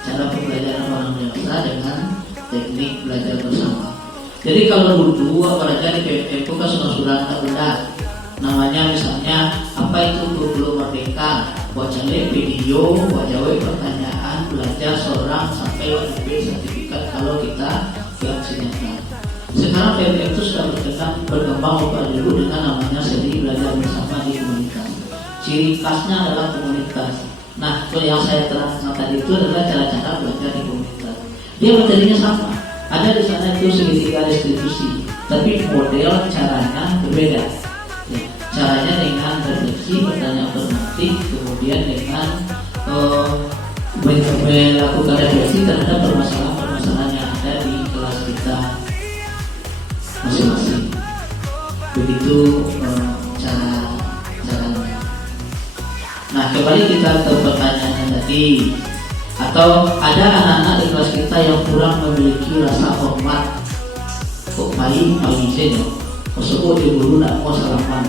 dengan teknik belajar bersama. Jadi kalau dulu apalagi di PMF itu kan surat benar. Namanya misalnya apa itu kurikulum merdeka, wajah video, wajah pertanyaan, belajar seorang sampai wajib sertifikat kalau kita siap-siapkan. Sekarang PMF itu sudah berkembang Bapak Ibu dengan namanya seri belajar bersama di komunitas. Ciri khasnya adalah komunitas. Nah, yang saya terangkan tadi itu adalah cara-cara belajar di komunitas. Dia materinya sama. Ada di sana itu segitiga restitusi, tapi model caranya berbeda. Ya, caranya dengan refleksi, pertanyaan alternatif, kemudian dengan melakukan refleksi terhadap permasalahan-permasalahan yang ada di kelas kita masing-masing. Begitu caranya. Nah, kembali kita ke pertanyaannya tadi. Atau ada anak-anak di kelas kita yang kurang memiliki rasa hormat, kok paling saja, maksudnya dia dulu nak mau salaman,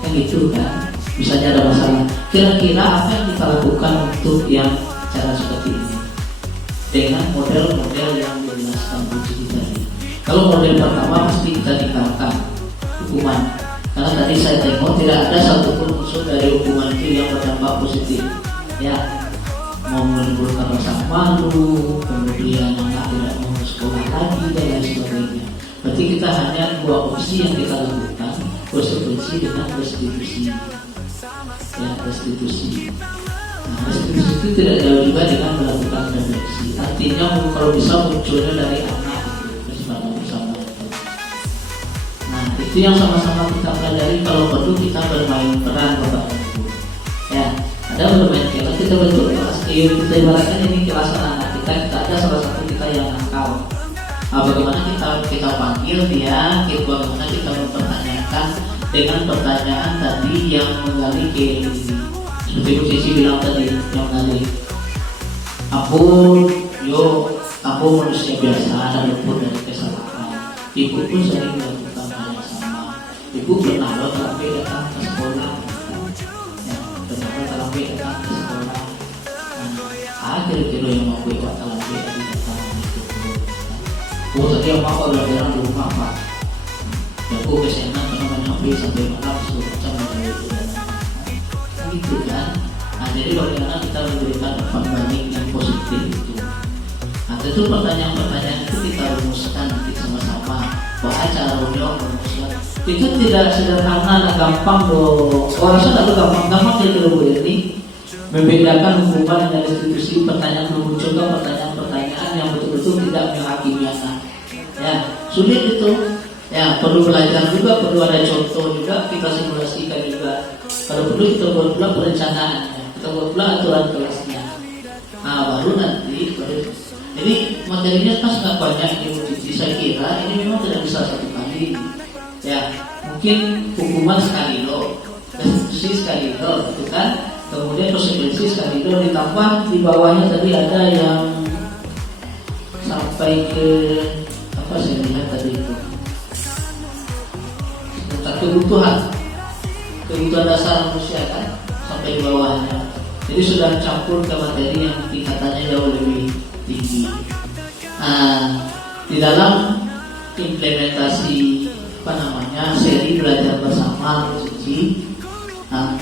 kan gitu kan? Misalnya ada masalah. Kira-kira apa yang kita lakukan untuk yang cara seperti ini? Dengan model-model yang dijelaskan Bu Cici tadi. Kalau model pertama pasti kita tinggalkan hukuman, karena tadi saya tengok tidak ada satupun unsur dari hukuman itu yang berdampak positif. Ya. Mau menimbulkan rasa malu, kemudian anak tidak mau sekolah lagi dan lain sebagainya. Berarti kita hanya dua opsi yang kita lakukan, konsekuensi dengan restitusi. Ya, restitusi. Nah, restitusi itu tidak jauh juga dengan melakukan refleksi. Artinya kalau bisa munculnya dari anak bersama. Nah, itu yang sama-sama kita pelajari. Kalau perlu kita bermain peran Bapak Ibu. Ya. Ada bermain kelas, kita bentuk kelas kita ibaratkan ini kelas anak kita ada salah satu kita yang nakal. Bagaimana kita panggil dia, bagaimana kita mempertanyakan dengan pertanyaan tadi yang menggali ke seperti Bu Cici bilang tadi, yang menggali ampun manusia biasa, ada luput dari kesalahan. Ibu pun sering melakukan hal yang sama. Ibu pernah tapi datang ke sekolah. Datang ke sekolah, kira-kira yang mau buat dalam beda di datang itu. Tadi yang mau belajar di rumah Pak. Ya aku kesana karena banyak sampai mana suruh macam dari itu. Gitu kan. Nah jadi bagaimana kita memberikan umpan balik yang positif itu. Nah, tentu pertanyaan-pertanyaan itu kita rumuskan nanti sama-sama. Bahwa cara rumuskan itu tidak sederhana dan gampang loh. Orang sudah gampang-gampang itu loh ini membedakan hukuman dan institusi. Pertanyaan memunculkan pertanyaan-pertanyaan yang betul-betul tidak menghakimi anak. Ya, sulit itu. Ya, perlu belajar juga, perlu ada contoh juga, kita simulasikan juga. Kalau perlu kita buat pula perencanaannya, kita buat pula aturan kelasnya. Nah, baru nanti jadi materinya kan sangat banyak diuji. Saya kira ini memang tidak bisa satu kali. Ya, mungkin hukuman sekali loh, restitusi sekali loh, gitu kan. Kemudian konsekuensi sekali loh, ditambah di bawahnya tadi ada yang sampai ke apa saya lihat tadi itu. Kebutuhan dasar manusia kan sampai di bawahnya. Jadi sudah campur ke materi yang tingkatannya jauh lebih tinggi. Nah, di dalam implementasi seri belajar bersama Suci. Nah,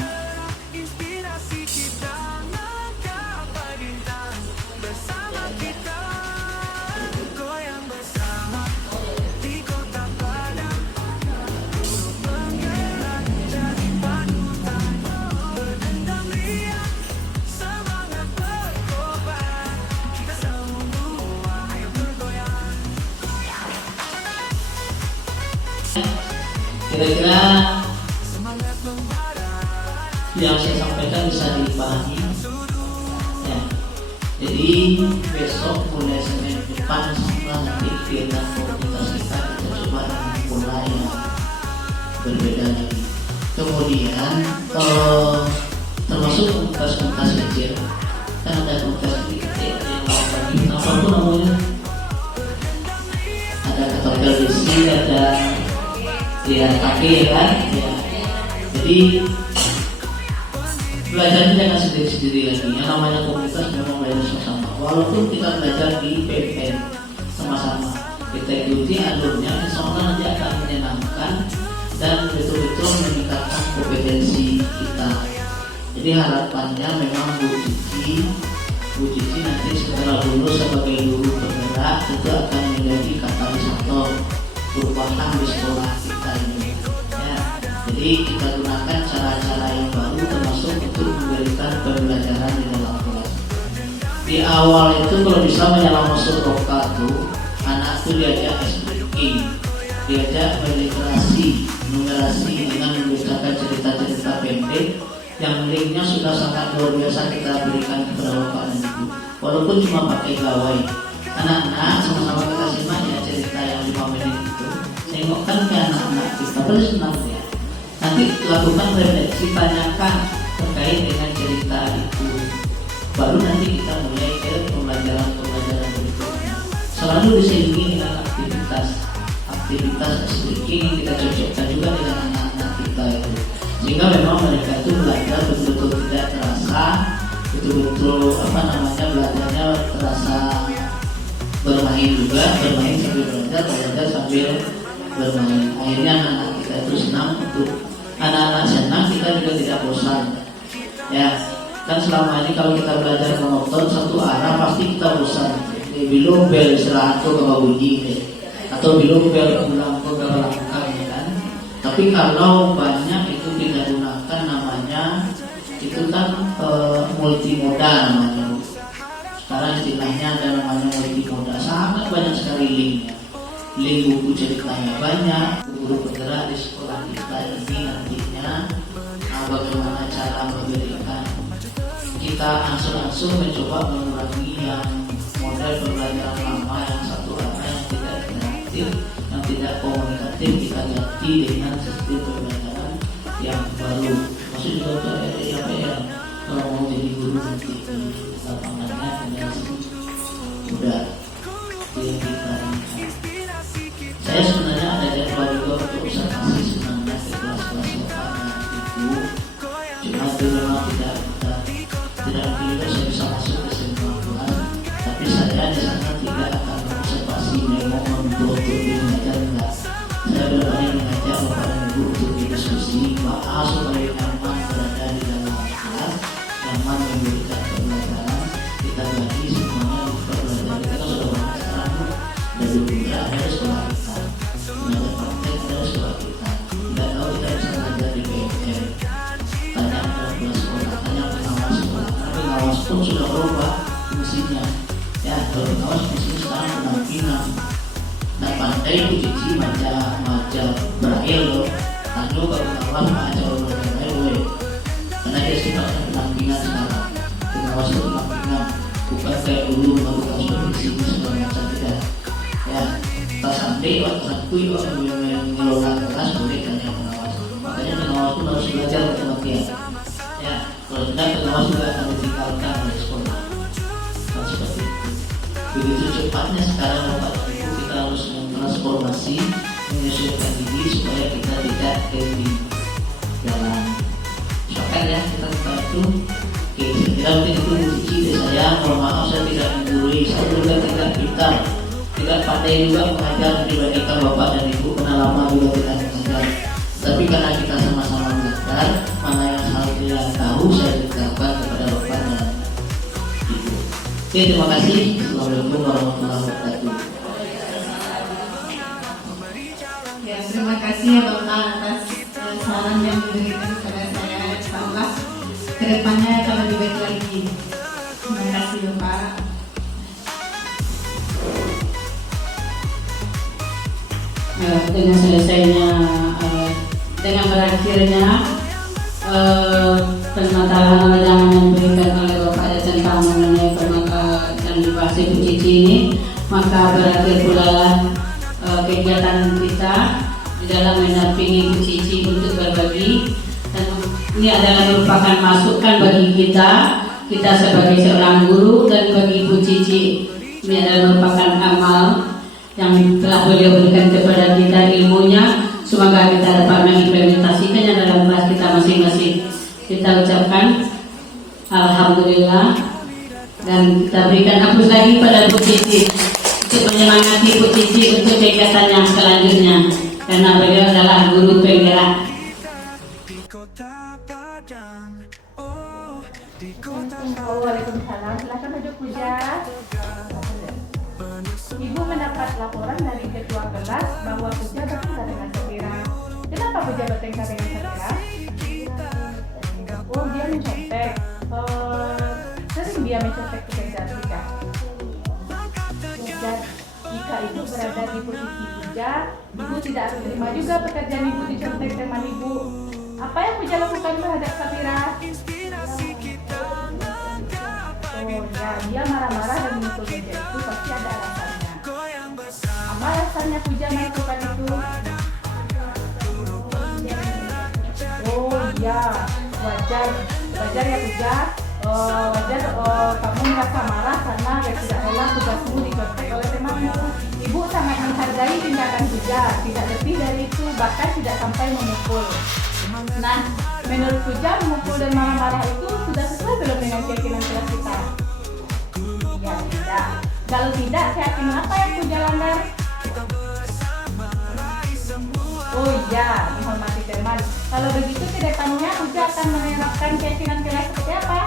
kira-kira yang saya sampaikan bisa dipahami ya. Jadi besok mulai Senin depan sampai nanti kegiatan komunitas kita coba dengan pola yang berbeda lagi. Kemudian termasuk komunitas kecil, kan ada komunitas kecil yang apapun namanya, ada ketua besi, ada ya tapi kan ya. Jadi belajarnya jangan sendiri-sendiri lagi. Yang namanya komunitas memang belajar sama-sama. Walaupun kita belajar di PPN sama-sama, kita ikuti alurnya, insya Allah nanti akan menyenangkan dan betul-betul meningkatkan kompetensi kita. Jadi harapannya memang Bu Cici nanti setelah lulus sebagai guru penggerak tentu akan menjadi katalisator perubahan di sekolah kita ini. Ya, jadi kita gunakan cara-cara yang baru termasuk untuk memberikan pembelajaran di dalam kelas. Di awal itu kalau bisa menyelam masuk roka tuh, anak tuh diajak speaking, diajak berliterasi, numerasi dengan membacakan cerita-cerita pendek yang linknya sudah sangat luar biasa kita berikan kepada bapak dan ibu. Walaupun cuma pakai gawai, anak-anak sama-sama kita simak ya cerita yang 5 menit itu. Tengokkan ke anak-anak kita, boleh senang ya. Nanti lakukan refleksi, tanyakan terkait dengan cerita itu. Baru nanti kita mulai ke pembelajaran berikutnya. Selalu diselingi dengan aktivitas speaking yang kita cocokkan juga dengan anak-anak kita itu. Sehingga memang mereka itu belajar betul-betul tidak terasa, betul-betul belajarnya terasa bermain juga, bermain sambil belajar sambil bermain. Akhirnya anak-anak kita itu senang. Untuk anak-anak senang, kita juga tidak bosan. Ya, kan selama ini kalau kita belajar monoton satu arah pasti kita bosan. Belum bel istirahat ke bunyi atau belum bel pulang ke belakang ya kan. Tapi kalau banyak itu kita gunakan namanya itu kan multimoda namanya. Sekarang istilahnya ada namanya multimoda, sangat banyak sekali linknya. Link buku ceritanya banyak, guru penggerak di sekolah kita ini nantinya bagaimana cara memberikan. Kita ansur-ansur mencoba mengurangi yang model pembelajaran lama yang satu arah yang tidak interaktif, yang tidak komunikatif, kita ganti dengan sistem pembelajaran yang baru. Maksud juga ya kalau mau jadi guru nanti di lapangannya dengan mudah dia kita ini. Saya sebenarnya ada jadwal juga untuk observasi sebenarnya ke kelas-kelas lokalnya itu, cuma itu memang tidak mungkin saya bisa masuk ke semua kelas, tapi saya di sana tidak akan observasi memang untuk belajar enggak. Saya berani mengajak bapak dan ibu untuk berdiskusi, bahas supaya nyaman berada di dalam kelas, nyaman kalau pengawas bisnis sekarang penampilan. Nah pandai Bu Cici macam berakhir loh. Lalu kalau pengawas macam orang lain, karena dia sifatnya penampilan sekarang. Pengawas itu penampilan, bukan kayak dulu melakukan supervisi segala macam tidak. Ya, pas sampai waktu akui waktu mengelola kelas boleh kan yang pengawas. Makanya pengawas pun harus belajar matematika. Ya, kalau tidak pengawas juga akan ditinggalkan oleh sekolah. Nah, seperti itu. Begitu cepatnya sekarang Bapak Ibu kita harus transformasi, menyesuaikan diri supaya kita tidak di jalan. Sepakat ya kita itu. Oke, saya kira mungkin itu Bu Cici dari saya. Mohon maaf saya tidak menggurui, saya juga tidak pintar, tidak pandai juga mengajar dibandingkan Bapak dan Ibu, karena lama juga tidak mengajar. Tapi karena kita sama-sama belajar, mana yang saya tahu saya ceritakan kepada Bapak dan Ibu. Oke, terima kasih. Assalamualaikum warahmatullahi wabarakatuh. Ya, terima kasih ya Bapak atas saran yang diberikan kepada saya. Insyaallah kedepannya akan lebih baik lagi. Terima kasih Bapak. Dengan selesainya dengan berakhirnya permasalahan yang diberikan oleh Bapak tentang mengenai dan dibahas Bu Cici ini, maka berakhir pula kegiatan kita di dalam mendampingi Bu Cici untuk berbagi, dan ini adalah merupakan masukan bagi kita sebagai seorang guru, dan bagi Bu Cici ini adalah merupakan amal yang telah beliau berikan kepada kita ilmunya. Semoga kita dapat mengimplementasikannya dalam kelas kita masing-masing. Kita ucapkan alhamdulillah, dan kita berikan aplaus lagi pada Bu Cici untuk menyemangati Bu Cici untuk kegiatan yang selanjutnya, karena beliau adalah guru penggerak. Di kota Padang, oh di kota Waalaikumsalam. Silakan duduk Puja. Ibu mendapat laporan dari ketua kelas bahwa Puja bertengkar dengan Safira. Kenapa Puja bertengkar dengan Safira? Oh, dia mencontek. Sering dia mencontek pekerjaan Puja. Jika ibu berada di posisi Puja, ibu tidak akan terima juga pekerjaan ibu dicontek teman ibu. Apa yang Puja lakukan terhadap Safira? Oh ya, dia marah-marah dan memukul meja itu pasti ada alasannya. Apa alasannya Puja melakukan itu? Oh iya, wajar ya Puja. Wajar kamu merasa marah karena tidak rela tugasmu dicontek oleh temanmu. Ibu sangat menghargai tindakan Puja, tidak lebih dari itu, bahkan tidak sampai memukul. Nah, menurut Puja memukul dan marah-marah itu sudah sesuai belum dengan keyakinan kelas kita? Ya tidak. Kalau tidak, keyakinan apa yang Puja langgar? Oh iya, menghormati teman. Kalau begitu ke depannya Puja akan menerapkan keyakinan kelas seperti apa?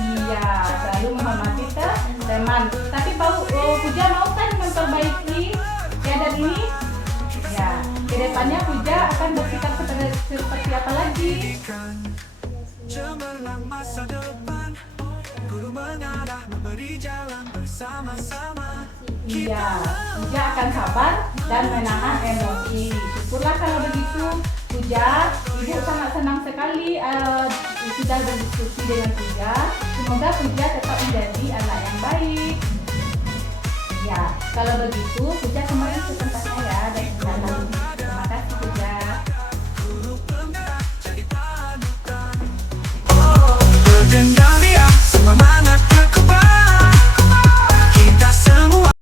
Iya, selalu menghormati teman. Tapi Puja mau kan memperbaiki keadaan ini? Ya, ke depannya Puja akan bersikap seperti apa lagi? cemerlang masa depan, guru mengarah memberi jalan bersama-sama. Iya, Puja akan sabar dan menahan emosi. Syukurlah kalau begitu, Puja. Ibu sangat senang sekali sudah berdiskusi dengan Puja. Semoga Puja tetap menjadi anak yang baik. Ya, kalau begitu Puja kembali ke tempatnya ya dan dalam. Terima kasih Puja. Bergendang